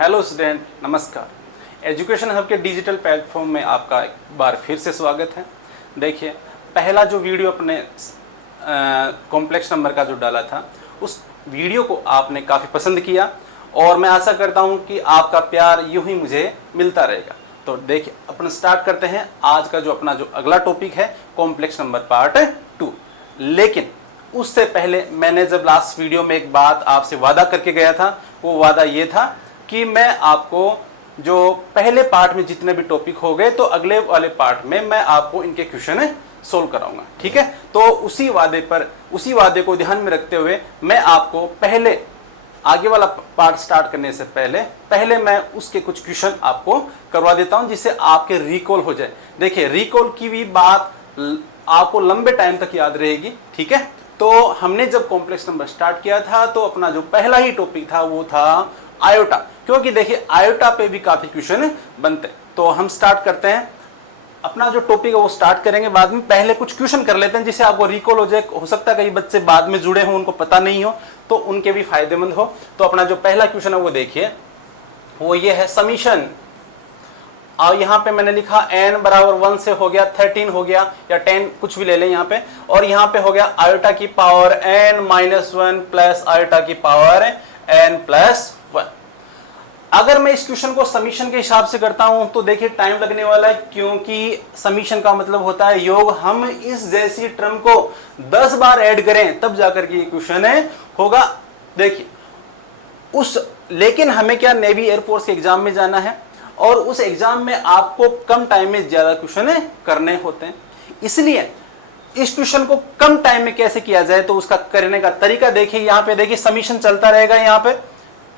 Hello student, नमस्कार। Education hub के digital platform में आपका एक बार फिर से स्वागत है। देखिए, पहला जो वीडियो अपने कॉम्प्लेक्स नंबर का जो डाला था, उस वीडियो को आपने काफ़ी पसंद किया और मैं आशा करता हूं कि आपका प्यार यूं ही मुझे मिलता रहेगा। तो देखिए, अपन स्टार्ट करते हैं आज का जो अपना जो अगला टॉपिक है, कॉम्प्लेक्स नंबर पार्ट 2। लेकिन उससे पहले मैंने जब लास्ट वीडियो में एक बात आपसे वादा करके गया था, वो वादा ये था कि मैं आपको जो पहले पार्ट में जितने भी टॉपिक हो गए, तो अगले वाले पार्ट में मैं आपको इनके क्वेश्चन सोल्व कराऊंगा। ठीक है, तो उसी वादे को ध्यान में रखते हुए मैं आपको पहले आगे वाला पार्ट स्टार्ट करने से पहले मैं उसके कुछ क्वेश्चन आपको करवा देता हूं, जिससे आपके रिकॉल हो जाए। देखिए, रिकॉल की भी बात आपको लंबे टाइम तक याद रहेगी। ठीक है, तो हमने जब कॉम्प्लेक्स नंबर स्टार्ट किया था तो अपना जो पहला ही टॉपिक था वो था आयोटा, क्योंकि देखिए आयोटा पे भी काफी क्वेश्चन बनते। तो हम स्टार्ट करते हैं, अपना जो टॉपिक है वो स्टार्ट करेंगे, बाद में पहले कुछ क्वेश्चन कर लेते हैं जिससे आपको रिकॉल हो जाए। हो सकता है कई बच्चे बाद में जुड़े हों, उनको पता नहीं हो, तो उनके भी फायदेमंद हो। तो अपना जो पहला क्वेश्चन है वो देखिए, वो ये है समीशन। और यहाँ पे मैंने लिखा n बराबर 1 से हो गया 13 हो गया, या 10 कुछ भी ले लें यहाँ पे, और यहाँ पे हो गया आयोटा की पावर n-1 प्लस आयोटा की पावर n+1। अगर मैं इस क्वेश्चन को समीशन के हिसाब से करता हूं तो देखिए टाइम लगने वाला है, क्योंकि समीशन का मतलब होता है योग। हम इस जैसी टर्म को 10 बार ऐड करें तब जाकर के ये क्वेश्चन होगा। देखिए लेकिन हमें क्या, नेवी एयरफोर्स के एग्जाम में जाना है और उस एग्जाम में आपको कम टाइम में ज्यादा क्वेश्चन करने होते हैं। इसलिए इस क्वेश्चन को कम टाइम में कैसे किया जाए, तो उसका करने का तरीका देखिए। यहाँ पे देखिए समीशन चलता रहेगा। यहाँ पे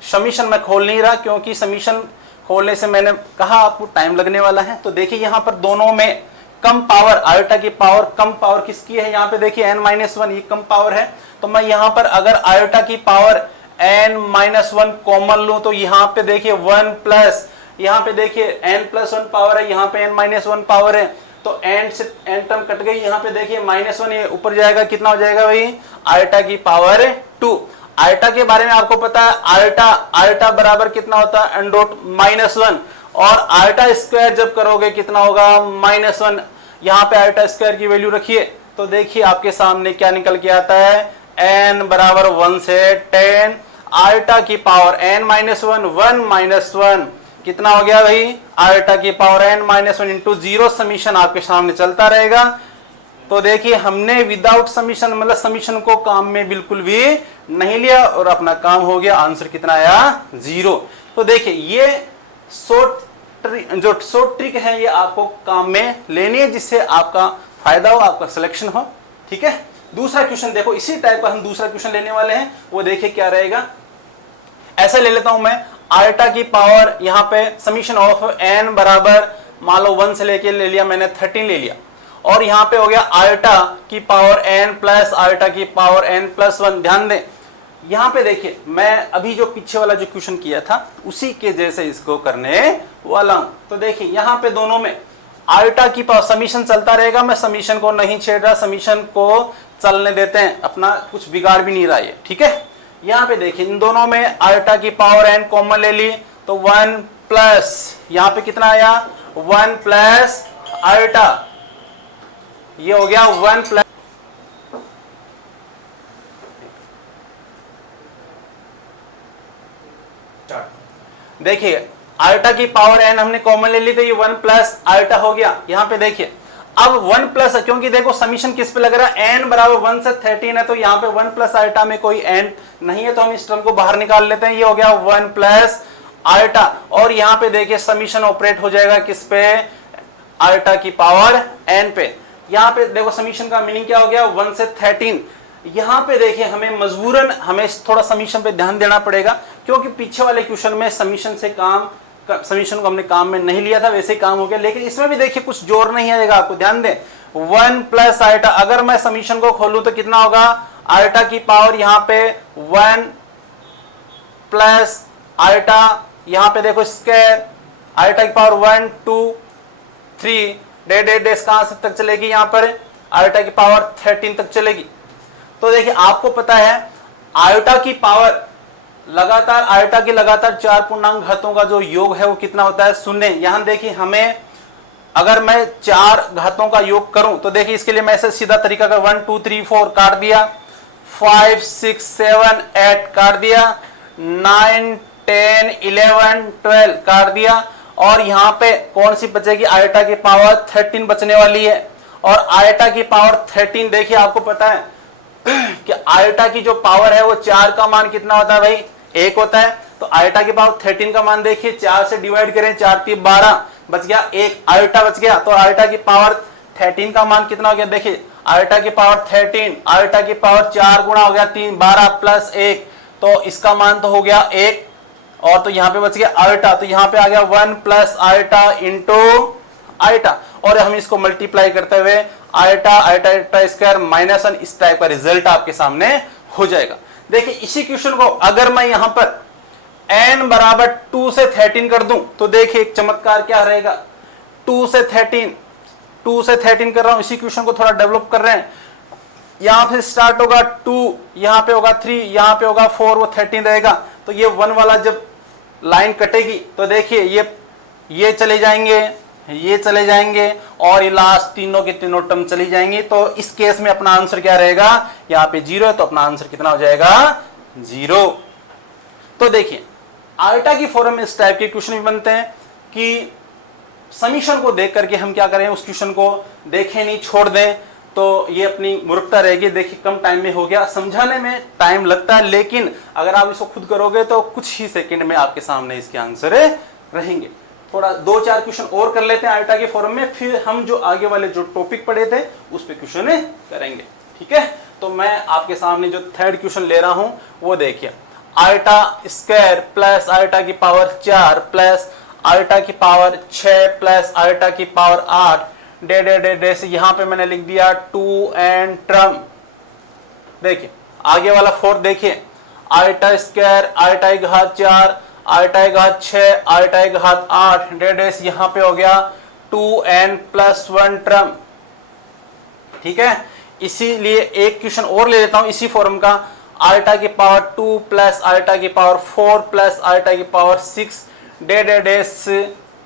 समीशन मैं खोल नहीं रहा, क्योंकि समीशन खोलने से मैंने कहा आपको टाइम लगने वाला है। तो देखिए यहाँ पर दोनों में कम पावर, आयोटा की पावर कम पावर किसकी है, यहाँ पे देखिए n-1 ये कम पावर है। तो मैं यहाँ पर अगर आयोटा की पावर n-1 कॉमन लूं, तो यहाँ पे देखिए 1 प्लस, यहाँ पे देखिए n+1 पावर है, यहाँ पे n-1 पावर है, तो n से n टर्म कट गई। यहाँ पे देखिए -1 ये ऊपर जाएगा, कितना हो जाएगा भाई, आयोटा की पावर 2। आयोटा के बारे में आपको पता है, आयोटा बराबर कितना होता है, n.-1, और आयोटा स्क्वायर जब करोगे कितना होगा, -1। यहाँ पे आयोटा स्क्वायर की वैल्यू रखिए, तो देखिए आपके सामने क्या निकल के आता है, n बराबर 1 से 10 आयोटा की पावर n-1, 1 - 1 कितना हो गया भाई, आयोटा की पावर n-1 इंटू 0। समीशन आपके सामने चलता रहेगा। तो देखिए हमने विदाउट समीशन, मतलब समीशन को काम में बिल्कुल भी नहीं लिया और अपना काम हो गया। आंसर कितना आया, 0। तो देखिए ये शॉर्ट ट्रिक है, ये आपको काम में लेनी है, जिससे आपका फायदा हो, आपका सिलेक्शन हो। ठीक है, दूसरा क्वेश्चन देखो, इसी टाइप का हम दूसरा क्वेश्चन लेने वाले हैं। वो देखिए क्या रहेगा, ऐसे ले लेता हूं मैं, आयोटा की पावर यहाँ पे समीशन ऑफ n बराबर मान लो 1 से लेके ले लिया मैंने 13 ले लिया, और यहाँ पे हो गया आयोटा की पावर n प्लस आयोटा की पावर n+1। ध्यान दें, यहाँ पे देखिए मैं अभी जो पीछे वाला जो क्वेश्चन किया था उसी के जैसे इसको करने वाला हूं। तो देखिए यहाँ पे दोनों में आयोटा की पावर, समीशन चलता रहेगा, मैं समीशन को नहीं छेड़ रहा, समीशन को चलने देते हैं, अपना कुछ बिगाड़ भी नहीं रहा है। ठीक है, यहाँ पे देखिए इन दोनों में आयोटा की पावर n कॉमन ले ली, तो 1 प्लस, यहाँ पे कितना आया, 1 प्लस आयोटा, ये हो गया 1 प्लस, देखिए आयोटा की पावर n हमने कॉमन ले ली, तो ये 1 प्लस आयोटा हो गया। यहाँ पे देखिए अब 1 प्लस, क्योंकि देखो समीशन किस पे लग रहा है, n बराबर 1 से 13 है, तो यहाँ पे 1 प्लस आयोटा में कोई n नहीं है, तो हम इस टर्म को बाहर निकाल लेते हैं। ये हो गया 1 प्लस आयोटा, और यहाँ पे देखिए समीशन ऑपरेट हो जाएगा किस पे, आयोटा की पावर n पे। यहाँ पे देखो समीशन का मीनिंग क्या हो गया, 1 से 13। यहाँ पे देखिए हमें मजबूरन हमें थोड़ा समीशन पे ध्यान देना पड़ेगा, क्योंकि पीछे वाले क्वेश्चन में समीशन को हमने काम में नहीं लिया था, वैसे ही काम हो गया। लेकिन इसमें भी देखिए कुछ जोर नहीं आएगा, आपको ध्यान दें, 1 प्लस आयोटा, अगर मैं समीशन को खोलूं तो कितना होगा, आयोटा की पावर यहाँ पे 1 प्लस आयोटा, यहाँ पे देखो स्क्वायर, आयोटा की पावर 1 2 3 डेढ़ कहां से तक चलेगी, यहाँ पर आयोटा की पावर 13 तक चलेगी। तो देखिए आपको पता है आयोटा की पावर लगातार आयोटा के लगातार 4 पूर्णांक घातों का जो योग है वो कितना होता है? 0। यहां देखिए हमें अगर मैं 4 घातों का योग करूं तो देखिए इसके लिए मैं ऐसे सीधा तरीका का 1 2 3 4 काट दिया, 5 6 7 8 काट दिया, 9 10 11 12 काट दिया, और यहां पे कौन सी बचेगी? आयोटा की पावर 13 बचने वाली है। और आयोटा की पावर 13 देखिए आपको पता है कि आयोटा की जो पावर है वो 4 का मान कितना होता है भाई? 1 होता है। तो आयोटा की पावर 13 का मान देखिए 4 से डिवाइड करें, 4 3 12 बच गया, 1 आयोटा बच गया। तो आयोटा की पावर 13 का मान कितना हो गया? देखिए आयोटा की पावर 13, आयोटा की पावर 4 गुणा हो गया 3 12 प्लस 1, तो इसका मान तो हो गया 1, और तो यहां पे बच गया आयोटा, तो यहां पे आ गया 1 प्लस आयोटा इंटू आयोटा, और हम इसको मल्टीप्लाई करते हुए आयोटा आयोटा स्क्वायर माइनस 1, इस टाइप का रिजल्ट आपके सामने हो जाएगा। देखिए इसी क्वेश्चन को अगर मैं यहां पर n बराबर 2 से 13 कर दूं तो देखिए एक चमत्कार क्या रहेगा? 2 से 13 कर रहा हूं, इसी क्वेश्चन को थोड़ा डेवलप कर रहे हैं। यहां पे स्टार्ट होगा 2, यहां पे होगा 3, यहां पे होगा 4, वो 13 रहेगा। तो ये 1 वाला जब लाइन कटेगी तो देखिए ये चले जाएंगे, ये चले जाएंगे, और ये लास्ट तीनों के तीनों टर्म चली जाएंगी। तो इस केस में अपना आंसर क्या रहेगा? यहाँ पे 0 है, तो अपना आंसर कितना हो जाएगा? 0। तो देखिए आयोटा की फॉर्म में इस टाइप के क्वेश्चन भी बनते हैं कि समीकरण को देख करके हम क्या करें, उस क्वेश्चन को देखें नहीं, छोड़ दें, तो ये अपनी मूर्खता रहेगी। देखिए कम टाइम में हो गया, समझाने में टाइम लगता है, लेकिन अगर आप इसको खुद करोगे तो कुछ ही सेकंड में आपके सामने इसके आंसर रहेंगे। थोड़ा 2-4 क्वेश्चन और कर लेते हैं आयोटा के फॉर्म में, फिर हम जो आगे वाले जो टॉपिक पढ़े थे उस पे क्वेश्चन करेंगे। ठीक है, तो मैं आपके सामने जो थर्ड क्वेश्चन ले रहा हूं वो देखिए, आयोटा स्क्वायर प्लस आयोटा की पावर 4 प्लस आयोटा की पावर 6 प्लस आयोटा की पावर 8 डे से यहां पे मैंने लिख दिया 2n टर्म। देखिए आगे वाला 4 देखिए, आयोटा स्क्वायर आयोटा की घात 4 आयोटा की घात 6 आयोटा की घात 8 डे से यहां पे हो गया 2n प्लस 1 टर्म। ठीक है, इसीलिए एक क्वेश्चन और ले लेता हूं इसी फॉर्म का, आयोटा की पावर 2 प्लस आयोटा की पावर 4 प्लस आयोटा की पावर 6 डे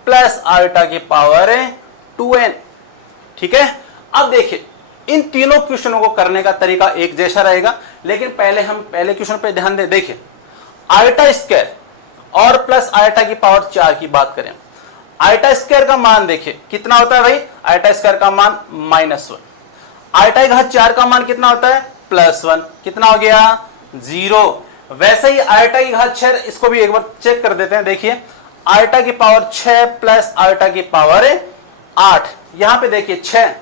प्लस आयोटा की पावर 2n। ठीक है, अब देखिए इन तीनों क्वेश्चनों को करने का तरीका एक जैसा रहेगा, लेकिन पहले हम पहले क्वेश्चन पे ध्यान दें। देखिए आयोटा स्क्वायर और प्लस आयोटा की पावर 4 की बात करें, आयोटा स्क्वायर का मान देखिए कितना होता है भाई? आयोटा स्क्वायर का मान -1, आयोटा की घात 4 का मान कितना होता है? +1, कितना हो गया? 0। वैसे ही आयोटा की घात 6, इसको भी एक बार चेक कर देते हैं। देखिए आयोटा की पावर 6 प्लस आयोटा की पावर 8, यहां पे देखिए 6,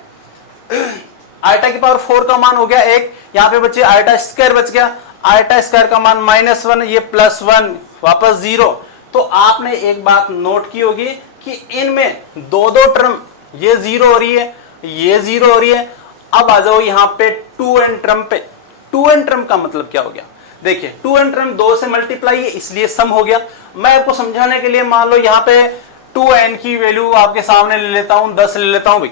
आयोटा की पावर 4 का मान हो गया 1, यहां पे बचे आयोटा स्क्वायर बच गया, आयोटा स्क्वायर का मान -1, ये +1 वापस 0। तो आपने एक बात नोट की होगी कि इनमें दो टर्म, ये 0 हो रही है, ये 0 हो रही है। अब आ जाओ यहां पे 2n टर्म पे। 2n टर्म का मतलब क्या हो गया? देखिए 2n टर्म 2 से मल्टीप्लाई है, इसलिए सम हो गया। मैं आपको समझाने के लिए मान लो यहां पे 2n की वैल्यू आपके सामने ले लेता हूं 10 ले लेता हूं भाई।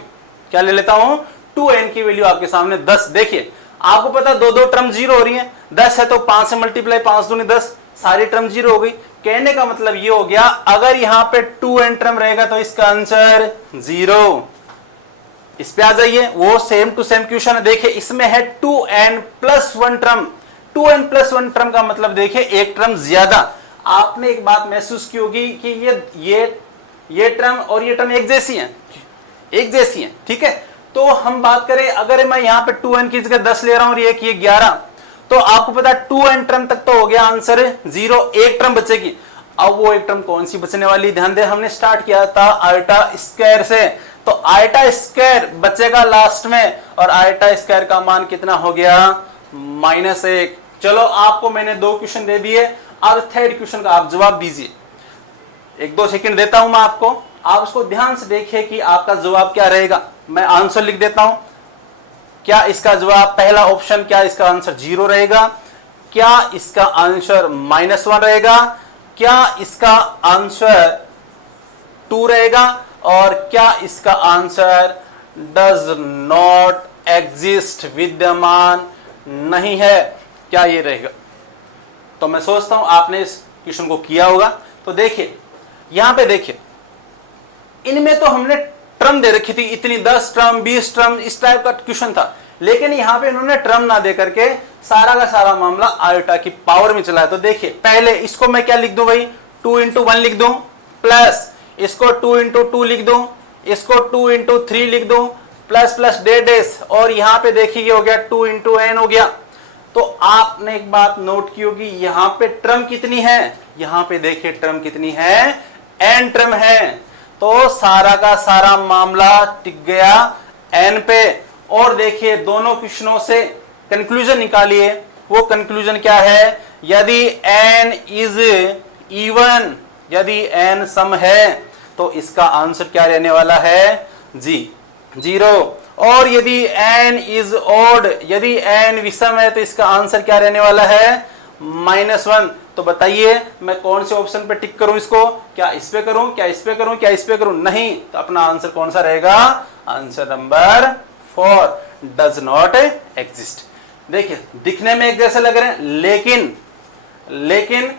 क्या ले लेता हूं? 2n की वैल्यू आपके सामने 10। देखिए आपको पता दो टर्म 0 हो रही है, 10 है तो 5 से मल्टीप्लाई, 5 दूनी 10, सारी टर्म 0 हो गई। कहने का मतलब ये हो गया अगर यहां पे 2n टर्म रहेगा तो इसका आंसर 0। इस पे आ जाइए, वो सेम टू सेम क्वेश्चन है। देखिए इसमें है 2n plus 1 term, 2n plus 1 term का मतलब देखिए एक टर्म ज्यादा। आपने एक बात महसूस की होगी कि ये टर्म और ये टर्म एक जैसी हैं, एक जैसी हैं। ठीक है, तो हम बात करें अगर मैं यहां पे 2n की जगह 10 ले रहा हूं और ये 11, तो आपको पता है 2n टर्म तक तो हो गया आंसर 0, एक टर्म बचेगी। अब वो एक टर्म कौन सी बचने वाली? ध्यान दे, हमने स्टार्ट किया था आयोटा स्क्वायर से, तो आयोटा स्क्वायर बचेगा लास्ट में, और आयोटा स्क्वायर का मान कितना हो गया? -1। चलो आपको मैंने 2 क्वेश्चन दे दिए, अब थर्ड क्वेश्चन का आप जवाब दीजिए। 1-2 सेकंड देता हूं मैं आपको, आप उसको ध्यान से देखिए कि आपका जवाब क्या रहेगा। मैं आंसर लिख देता हूं। क्या इसका जवाब पहला ऑप्शन, क्या इसका आंसर 0 रहेगा? क्या इसका आंसर -1 रहेगा? क्या इसका आंसर 2 रहेगा? और क्या इसका आंसर डज नॉट एग्जिस्ट, विद्यमान नहीं है? क्या ये रहेगा? तो मैं सोचता हूं आपने इस क्वेश्चन को किया होगा। तो देखिए यहां पे देखिए, इनमें तो हमने टर्म दे रखी थी इतनी, 10 टर्म 20 टर्म इस टाइप का क्वेश्चन था, लेकिन यहां पे इन्होंने टर्म ना दे करके सारा का सारा मामला आयोटा की पावर में चला है। तो देखिए पहले इसको मैं क्या लिख दूं भाई, 2 into 1 लिख दूं, प्लस इसको 2 into 2 लिख दूं, इसको 2 into 3 लिख दूं, प्लस प्लस डेस, और यहां पे देखिए हो गया 2 into n हो गया। तो आपने एक बात नोट की होगी, यहां पे टर्म कितनी है, यहां पे देखिए टर्म कितनी है, n टर्म है। तो सारा का सारा मामला टिक गया n पे। और देखिए दोनों क्वेश्चनों से कंक्लूजन निकालिए, वो कंक्लूजन क्या है, यदि n इज इवन, यदि n सम है तो इसका आंसर क्या रहने वाला है, जी 0। और यदि n इज ऑड, यदि n विषम है तो इसका आंसर क्या रहने वाला है, -1। तो बताइए मैं कौन से ऑप्शन पे टिक करूं इसको, क्या इस पे करूं, क्या इस पे करूं, क्या इस पे करूं, नहीं, तो अपना आंसर कौन सा रहेगा, answer number 4, does not exist. देखिए दिखने में एक जैसे लग रहे हैं, लेकिन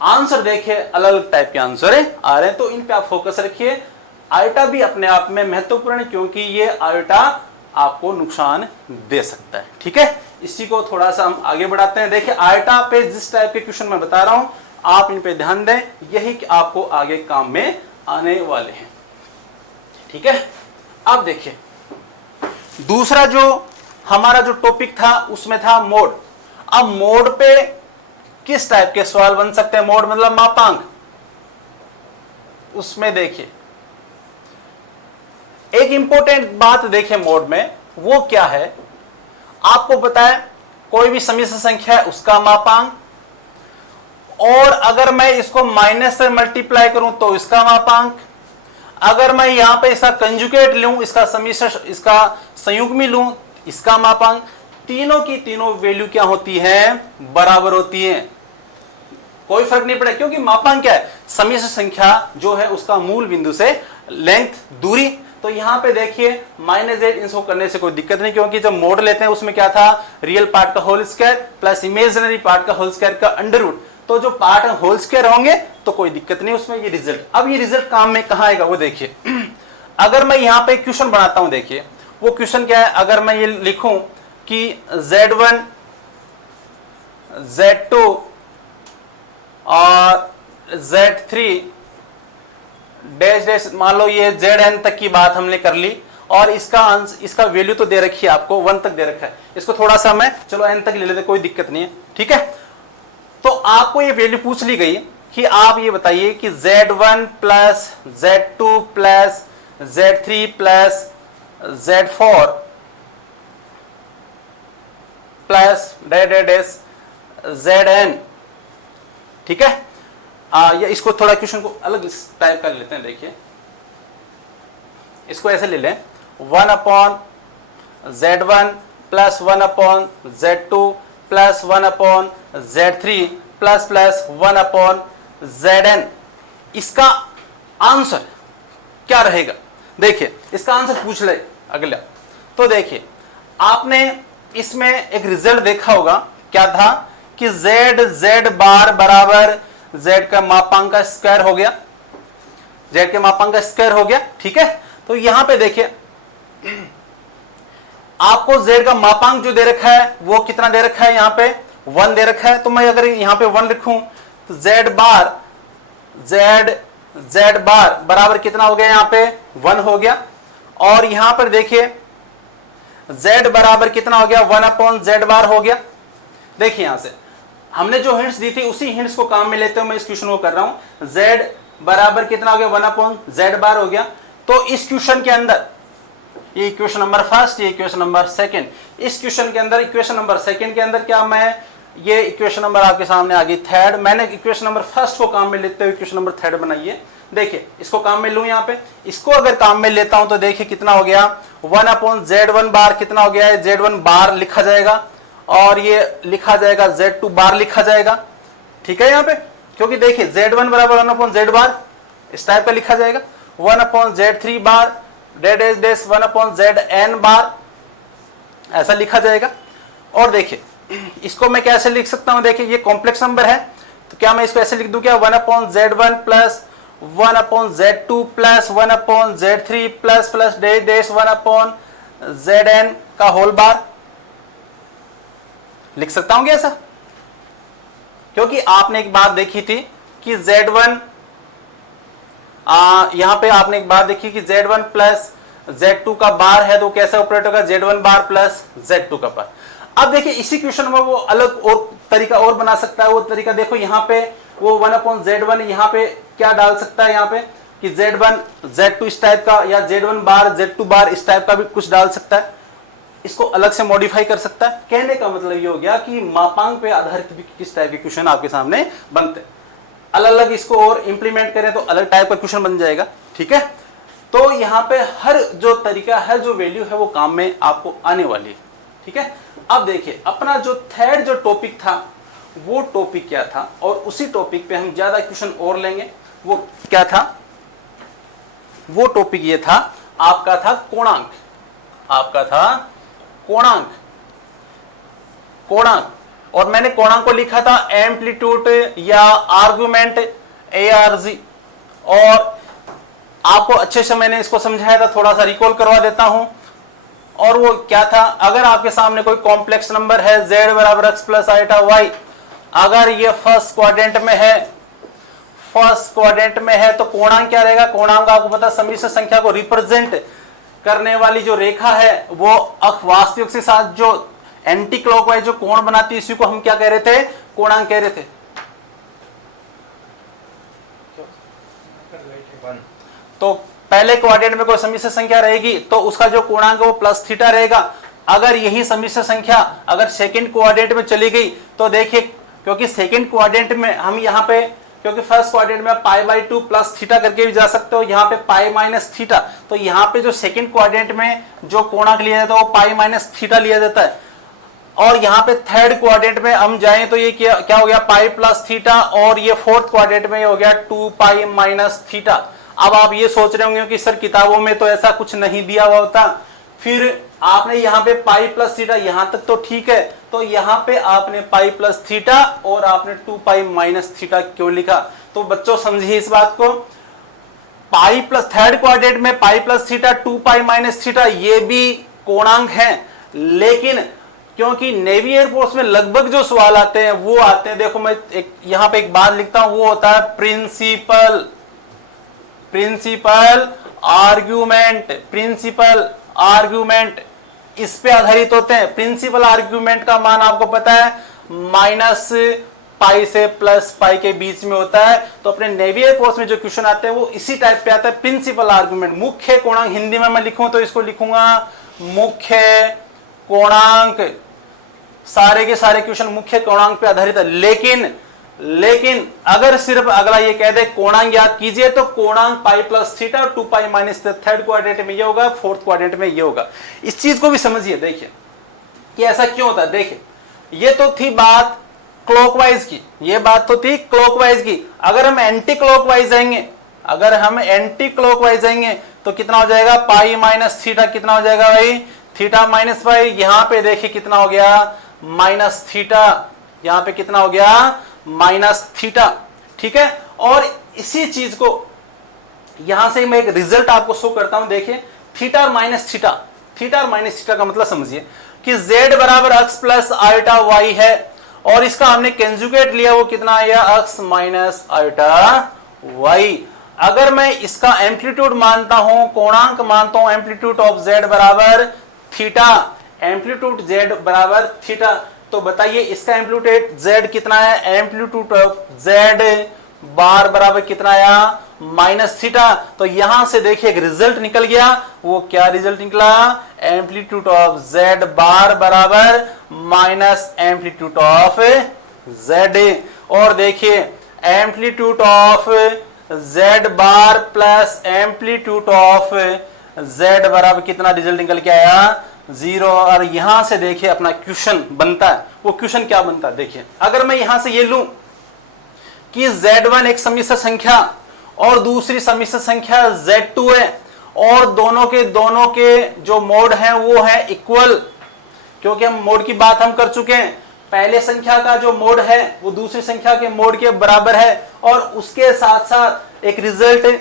आंसर देखिए अलग अलग टाइप के आंसर आ रहे हैं। तो इन पे आप फोकस रखिए। आयोटा भी अपने आप में महत्वपूर्ण है, क्योंकि ये आयोटा आपको नुकसान दे सकता है, ठीक है। इसी को थोड़ा सा हम आगे बढ़ाते हैं। देखिए आयोटा पे जिस टाइप के क्वेश्चन मैं बता रहा हूं, आप इन पे ध्यान दें, यही आपको आगे काम में आने वाले हैं, ठीक है। अब देखिए दूसरा जो हमारा जो टॉपिक था उसमें था मोड। अब मोड पे किस टाइप के सवाल बन सकते हैं, मोड मतलब मापांक। उसमें देखिए एक इंपॉर्टेंट बात देखिए मोड में, वो क्या है, आपको पता है कोई भी समिश्र संख्या है उसका मापांक, और अगर मैं इसको माइनस से मल्टीप्लाई करूं तो इसका मापांक, अगर मैं यहां पे इसका कंजुगेट लूं, इसका समिश्र, इसका संयुग्मी लूं, इसका मापांक, तीनों की तीनों वैल्यू क्या होती है, बराबर होती है, कोई फर्क नहीं पड़ेगा, क्योंकि मापांक क्या है, समिश्र संख्या जो है उसका मूल बिंदु से लेंथ, दूरी। तो यहां पे देखिए -8 इसको करने से कोई दिक्कत नहीं, क्योंकि जब मोड लेते हैं उसमें क्या था, रियल पार्ट का whole square plus imaginary part का होल स्क्वायर का अंडर रूट। तो जो पार्ट होल स्क्वायर होंगे तो कोई दिक्कत नहीं उसमें, ये रिजल्ट। अब ये रिजल्ट काम में कहां आएगा वो देखिए। अगर मैं यहां पे क्वेश्चन बनाता हूं, देखिए वो क्वेश्चन क्या है, अगर मैं ये लिखूं कि Z1 Z2 और Z3 डैश डैश, मान लो ये Zn तक की बात हमने कर ली, और इसका वैल्यू तो दे रखी है आपको, 1 तक दे रखा है, इसको थोड़ा सा मैं चलो n तक ले लेते, कोई दिक्कत नहीं है, ठीक है। तो आपको ये वैल्यू पूछ ली गई कि आप ये बताइए कि Z1 plus Z2 plus Z3 plus Z4 plus dash Zn, ठीक है। या इसको थोड़ा क्वेश्चन को अलग टाइप का लेते हैं। देखिए इसको ऐसे ले लें, 1/Z1 plus 1/Z2 plus 1/Z3 plus plus 1/Zn। इसका आंसर क्या रहेगा, देखिए इसका आंसर पूछ ले अगला। तो देखिए आपने इसमें एक रिजल्ट देखा होगा, क्या था कि Z बार बराबर Z का मापांक का स्क्वायर हो गया, Z के मापांक का स्क्वायर हो गया, ठीक है। तो यहां पे देखिए आपको Z का मापांक जो दे रखा है वो कितना दे रखा है, यहां पे 1 दे रखा है। तो मैं अगर यहां पे 1 लिखूं तो Z बार बराबर कितना हो गया, यहां पे 1 हो गया। और यहां पर देखिए Z बराबर कितना हो गया, 1/Z बार हो गया। देखिए यहां से हमने जो हिंट्स दी थी उसी हिंट्स को काम में लेते हुए मैं इस क्वेश्चन को कर रहा हूं। Z बराबर कितना हो गया, 1/Z बार हो गया। तो इस क्वेश्चन के अंदर, ये इक्वेशन नंबर फर्स्ट, ये इक्वेशन नंबर सेकंड, इस क्वेश्चन के अंदर, इक्वेशन नंबर सेकंड के अंदर क्या, मैं ये इक्वेशन नंबर आपके सामने आ गई थर्ड, मैंने इक्वेशन नंबर फर्स्ट को काम में लेते हुए इक्वेशन नंबर थर्ड बनाइए। देखिए इसको काम में लूं, यहाँ पे इसको अगर काम में लेता हूं तो देखिए कितना हो गया, 1/Z1 बार कितना हो गया है, Z1 बार लिखा जाएगा, और ये लिखा जाएगा Z2 बार लिखा जाएगा, ठीक है। यहाँ पे क्योंकि देखिए Z1 बराबर 1/Z बार इस टाइप का लिखा जाएगा, 1/Z3 बार डैश 1/Zn बार ऐसा लिखा जाएगा। और देखिए इसको मैं कैसे लिख सकता हूं, देखिए ये कॉम्प्लेक्स नंबर है, तो क्या मैं इसको ऐसे लिख दूं क्या, 1/z1 plus 1/z2 plus 1/z3 plus plus dash 1/zn का होल बार, लिख सकता हूं क्या ऐसा? क्योंकि आपने एक बात देखी थी कि Z1 यहां पे आपने एक बात देखी कि Z1 प्लस Z2 का बार है, तो कैसे ऑपरेट होगा, Z1 बार प्लस Z2 का बार। अब देखिए इसी क्वेश्चन में वो अलग और तरीका और बना सकता है, वो तरीका देखो यहाँ पे वो 1/z1 यहाँ पे क्या डाल सकता है, यहाँ पे कि Z1 Z2 इस टाइप का, या Z1 बार Z2 बार इस टाइप का भी कुछ डाल सकता है, इसको अलग से मॉडिफाई कर सकता है। कहने का मतलब ये हो गया कि मापांक पे आधारित भी किस टाइप के क्वेश्चन आपके सामने बनते हैं, अलग अलग इसको और इंप्लीमेंट करें तो अलग टाइप का क्वेश्चन बन जाएगा, ठीक है। तो यहाँ पे हर जो तरीका है, जो वैल्यू है वो काम में आपको आने वाली है, ठीक है। अब देखिए अपना जो थर्ड जो टॉपिक था वो टॉपिक क्या था, और उसी टॉपिक पे हम ज्यादा क्वेश्चन और लेंगे। वो क्या था, वो टॉपिक ये था, आपका था कोणांक, आपका था कोणांक, कोणांक। और मैंने कोणांक को लिखा था एम्पलीट्यूड या आर्गुमेंट ARG, और आपको अच्छे से मैंने इसको समझाया था, थोड़ा सा रिकॉल करवा देता हूं। और वो क्या था, अगर आपके सामने कोई कॉम्प्लेक्स नंबर है z बराबर x प्लस आइटा y, अगर ये फर्स्ट क्वाड्रेंट में है, फर्स्ट क्वाड्रेंट में है, तो कोणांक क्या रहेगा, कोणांक आपको पता समिश्र संख्या को रिप्रेजेंट करने वाली जो रेखा है वो वास्तविक के साथ जो एंटी क्लॉकवाइज जो कोण बनाती है, इसी को हम क्या कह रहे थे, कोणांक कह रहे थे। तो पहले क्वाड्रेंट में कोई समिश्र संख्या रहेगी तो उसका जो कोणांक वो प्लस थीटा रहेगा। अगर यही समिश्र संख्या अगर सेकंड क्वाड्रेंट में चली गई तो देखिए, क्योंकि सेकंड क्वाड्रेंट में हम यहाँ पे, क्योंकि फर्स्ट क्वाड्रेंट में π/2 प्लस थीटा करके भी जा सकते हो, यहाँ पे पाई माइनस थीटा, तो यहाँ पे जो सेकंड क्वाड्रेंट में जो कोणांक लिया जाता है वो पाई माइनस थीटा लिया जाता है। और यहाँ पे थर्ड क्वाड्रेंट में हम जाएं तो ये क्या हो गया, पाई प्लस थीटा, और ये फोर्थ क्वाड्रेंट में हो गया 2 पाई माइनस थीटा। अब आप ये सोच रहे होंगे कि सर किताबों में तो ऐसा कुछ नहीं दिया हुआ होता, फिर आपने यहाँ पे पाई प्लस थीटा, यहां तक तो ठीक है, तो यहाँ पे आपने पाई प्लस थीटा और आपने 2 पाई माइनस थीटा क्यों लिखा। तो बच्चों समझिए इस बात को, पाई प्लस थर्ड क्वाड्रेंट में pi plus theta 2 pi minus theta ये भी कोणांक है, लेकिन क्योंकि नेवी एयरफोर्स में लगभग जो सवाल आते हैं वो आते हैं, देखो मैं एक यहाँ पे एक बात लिखता हूं, वो होता है principal, principal argument, principal argument इस पे आधारित होते हैं। प्रिंसिपल आर्ग्यूमेंट का मान आपको पता है माइनस पाई से प्लस पाई के बीच में होता है। तो अपने नेवी एयरफोर्स में जो क्वेश्चन आते हैं वो इसी टाइप पे आता है, प्रिंसिपल आर्ग्यूमेंट। मुख्य कोणांक हिंदी में मैं लिखूं तो इसको लिखूंगा मुख्य कोणांक। सारे के सारे क्वेश्चन मुख्य कोणांक पे आधारित है, लेकिन अगर सिर्फ अगला ये कह दे कोणांक याद कीजिए तो कोणांक pi plus theta 2 pi minus, third quadrant में ये होगा, फोर्थ क्वाड्रेंट में ये होगा। इस चीज को भी समझिए, देखिए कि ऐसा क्यों होता है। देखिए ये तो थी बात क्लॉकवाइज की, ये बात तो थी क्लॉकवाइज की। अगर हम एंटी क्लॉकवाइज जाएंगे, अगर हम एंटी क्लॉकवाइज जाएंगे तो कितना हो जाएगा, पाई माइनस थीटा कितना हो जाएगा भाई, थीटा माइनस पाई। यहां पे देखिए कितना हो गया, माइनस थीटा, यहां पे कितना हो गया, माइनस थीटा, ठीक है। और इसी चीज को यहां से मैं एक रिजल्ट आपको शो करता हूं, देखिए थीटा और माइनस थीटा, थीटा और माइनस थीटा का मतलब समझिए कि z बराबर x प्लस आइटा y है, और इसका हमने कंजुगेट लिया, वो कितना आया, x माइनस आइटा y। अगर मैं इसका एम्पलीट्यूड मानता हूं, कोणांक मानता हूं, एम्पलीट्यूड ऑफ z बराबर थीटा, एम्पलीट्यूड z बराबर थीटा, तो बताइए इसका एम्पलीट्यूड z कितना है, एम्पलीट्यूड ऑफ z बार बराबर कितना आया, माइनस थीटा। तो यहां से देखिए एक रिजल्ट निकल गया, वो क्या रिजल्ट निकला, एम्पलीट्यूड ऑफ z बार बराबर माइनस एम्पलीट्यूड ऑफ z। और देखिए amplitude of z bar plus amplitude of z बराबर कितना, रिजल्ट निकल के आया 0। और यहां से देखिए अपना क्वेश्चन बनता है, वो क्वेश्चन क्या बनता है, देखिए अगर मैं यहां से ये लूं कि z1 एक समिश्र संख्या और दूसरी समिश्र संख्या z2 है, और दोनों के जो मोड हैं वो है इक्वल, क्योंकि हम मोड की बात हम कर चुके हैं पहले संख्या का जो मोड है वो दूसरी संख्या के मोड के बराबर है, और उसके साथ साथ एक रिजल्ट,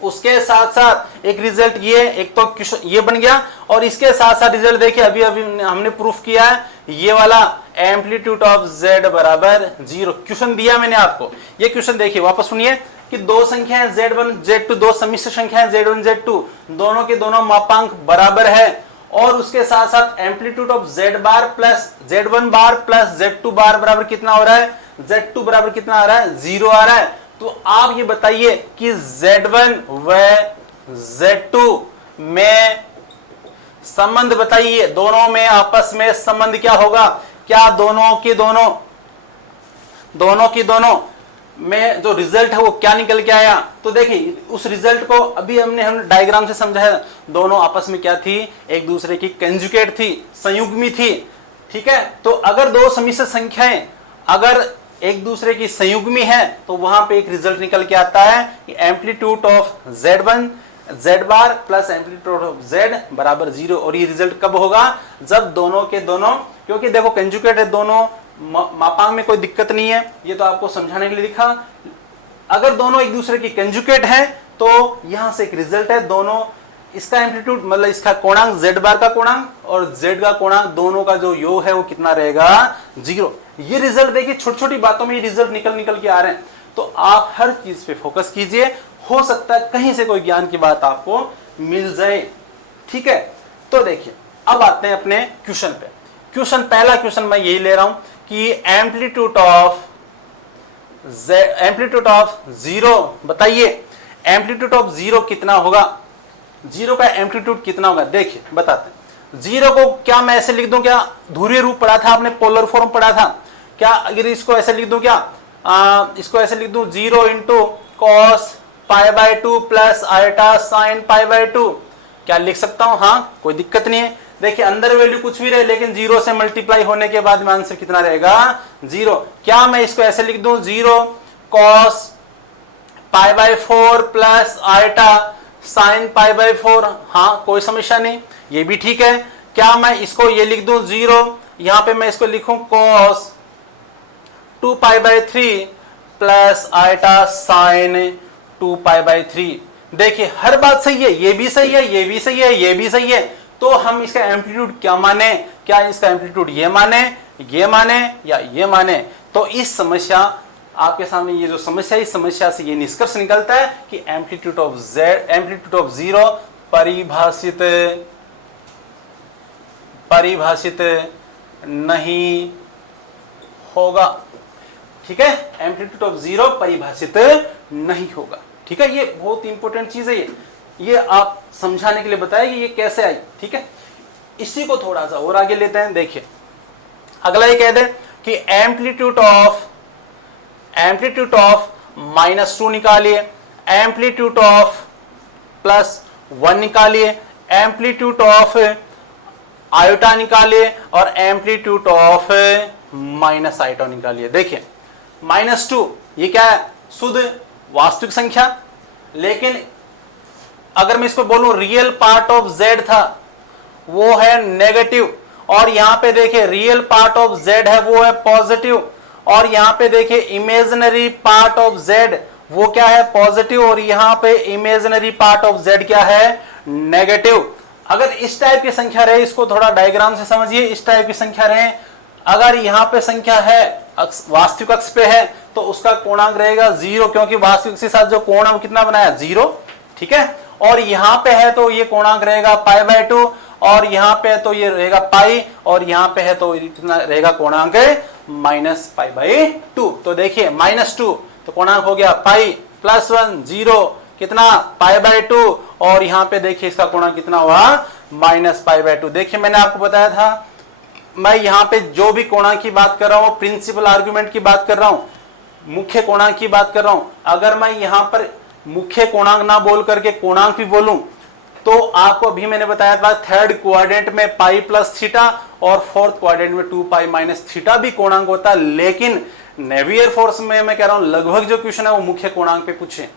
उसके साथ साथ एक रिजल्ट ये, एक तो ये बन गया, और इसके साथ साथ रिजल्ट देखिए अभी अभी हमने प्रूफ किया है, ये वाला एम्पलीट्यूड ऑफ z बराबर 0। क्वेश्चन दिया मैंने आपको, ये क्वेश्चन देखिए वापस सुनिए कि दो संख्याएं z1 z2, दो सम्मिश्र संख्याएं z1 z2, दोनों के दोनों मापांक बराबर है, और उसके साथ साथ amplitude of z bar plus z1 bar plus z2 बार बराबर कितना हो रहा है, z2 बराबर कितना आ रहा है, 0 आ रहा है। तो आप ये बताइए कि z1 व z2 में संबंध बताइए, दोनों में आपस में संबंध क्या होगा, क्या दोनों की दोनों में जो रिजल्ट है वो क्या निकल के आया। तो देखिए उस रिजल्ट को अभी हम डायग्राम से समझाया, दोनों आपस में क्या थी, एक दूसरे की कंजुगेट थी, संयुग्मी थी, ठीक है। तो अगर दो सम्मिश्र संख्याएं अगर एक दूसरे की संयुग्मी है तो वहां पे एक रिजल्ट निकल के आता है कि amplitude of z1 z bar plus amplitude of z बराबर 0। और ये रिजल्ट कब होगा, जब दोनों के दोनों, क्योंकि देखो कंजुगेट है, दोनों मापांक में कोई दिक्कत नहीं है, ये तो आपको समझाने के लिए लिखा। अगर दोनों एक दूसरे की कंजुगेट है तो यहां से एक रिजल्ट है, दोनों इसका एम्पलीट्यूड मतलब इसका कोणांक z बार का कोणांक और z का कोणांक, दोनों का जो योग है वो कितना रहेगा, 0। ये रिजल्ट देखिए छोटी छोटी बातों में ये रिजल्ट निकल के आ रहे हैं। तो आप हर चीज पे फोकस कीजिए, हो सकता है कहीं से कोई ज्ञान की बात आपको मिल जाए, ठीक है। तो देखिए अब आते हैं अपने क्वेश्चन पे। क्वेश्चन, पहला क्वेश्चन मैं यही ले रहा हूं कि एम्पलीट्यूड ऑफ 0 बताइए, एम्पलीट्यूड ऑफ 0 कितना होगा, 0 का एम्पलीट्यूड कितना होगा। देखिए बताते हैं, 0 को क्या मैं ऐसे लिख दूं, क्या ध्रुवीय रूप पढ़ा था आपने, पोलर फॉर्म पढ़ा था क्या, अगर इसको ऐसे लिख दूं क्या, इसको ऐसे लिख दूं 0 into cos π/2 plus iota sine π/2, क्या लिख सकता हूं, हाँ कोई दिक्कत नहीं है। देखिए अंदर वैल्यू कुछ भी रहे लेकिन 0 से मल्टीप्लाई होने के बाद में आंसर कितना रहेगा, 0। क्या मैं इसको ऐसे लिख दूं 0 कॉस π/4 प्लस आयटा साइन π/4, हाँ कोई समस्या नहीं, ये भी ठीक है। क्या मैं इसको ये लिख दूं 0, यहां पे मैं इसको लिखूं कॉस 2π/3 प्लस आयटा साइन 2π/3। देखिए हर बात सही है, ये भी सही है, ये भी सही है, ये भी सही है। तो हम इसका एम्पलीट्यूड क्या माने, क्या इसका एम्पलीट्यूड ये माने या ये माने। तो इस समस्या आपके सामने ये जो समस्या है, इस समस्या से ये निष्कर्ष निकलता है कि एम्पलीट्यूड ऑफ 0 परिभाषित नहीं होगा, ठीक है। एम्पलीट्यूड ऑफ 0 परिभाषित नहीं होगा, ठीक है। ये बहुत इंपॉर्टेंट चीज है, ये आप समझाने के लिए बताया कि ये कैसे आई, ठीक है। इसी को थोड़ा सा और आगे लेते हैं। देखिए अगला ये कहते हैं कि एम्पलीट्यूड ऑफ -2 निकालिए, एम्पलीट्यूड ऑफ +1 निकालिए, एम्पलीट्यूड ऑफ आयोटा निकालिए और एम्पलीट्यूड ऑफ माइनस आयोटा निकालिए। देखिए -2 ये क्या है, शुद्ध वास्तविक संख्या, लेकिन अगर मैं इसको बोलूं रियल पार्ट ऑफ z था वो है नेगेटिव, और यहां पे देखिए रियल पार्ट ऑफ z है वो है पॉजिटिव, और यहां पे देखिए इमेजिनरी पार्ट ऑफ z वो क्या है, पॉजिटिव, और यहां पे इमेजिनरी पार्ट ऑफ z क्या है, नेगेटिव। अगर इस टाइप की संख्या रहे, इसको थोड़ा डायग्राम से समझिए, इस टाइप की संख्या रहे, अगर यहां पे संख्या है वास्तविक अक्ष पे है तो उसका कोणांक रहेगा 0, क्योंकि वास्तविक के साथ जो कोण है वो कितना बनाया, 0, ठीक है। और यहां पे है तो ये कोणांक रहेगा π/2, और यहां पे है तो ये रहेगा पाई, और यहां पे है तो कितना रहेगा कोणांक -π/2। तो देखिए -2 तो कोणांक हो गया पाई, +1 0 कितना π/2, और यहां पे देखिए इसका कोणांक कितना हुआ -π/2। देखिए मैंने आपको बताया था, मैं यहां पे जो भी कोणांक की बात कर रहा हूं प्रिंसिपल आर्गुमेंट की बात कर रहा हूं, मुख्य कोणांक की बात कर रहा हूं। अगर मैं यहां पर मुख्य कोणांक ना बोल करके कोणांक भी बोलूं तो आपको अभी मैंने बताया था थर्ड क्वाड्रेंट में पाई प्लस थीटा और फोर्थ क्वाड्रेंट में 2π माइनस थीटा भी कोणांक होता है, लेकिन नेवियर फोर्स में मैं कह रहा हूं लगभग जो क्वेश्चन है वो मुख्य कोणांक पे पूछे।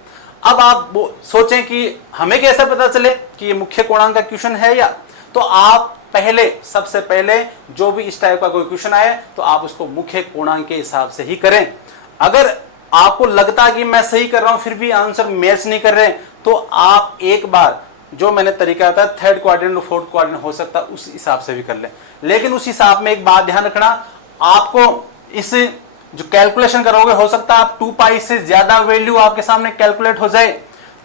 अब आप सोचें कि हमें कैसे पता चले कि ये मुख्य कोणांक का क्वेश्चन है या, तो आप पहले सबसे पहले जो भी इस टाइप का कोई क्वेश्चन आए तो आप उसको मुख्य पूर्णांक के हिसाब से ही करें। अगर आपको लगता है कि मैं सही कर रहा हूं फिर भी आंसर मैच नहीं कर रहे, तो आप एक बार जो मैंने तरीका बताया थर्ड क्वाड्रेंट और फोर्थ क्वाड्रेंट हो सकता है उस हिसाब से भी कर लें। लेकिन उस हिसाब में एक बात ध्यान रखना, आपको इस जो कैलकुलेशन करोगे हो सकता है आप 2 पाई से ज्यादा वैल्यू आपके सामने कैलकुलेट हो जाए,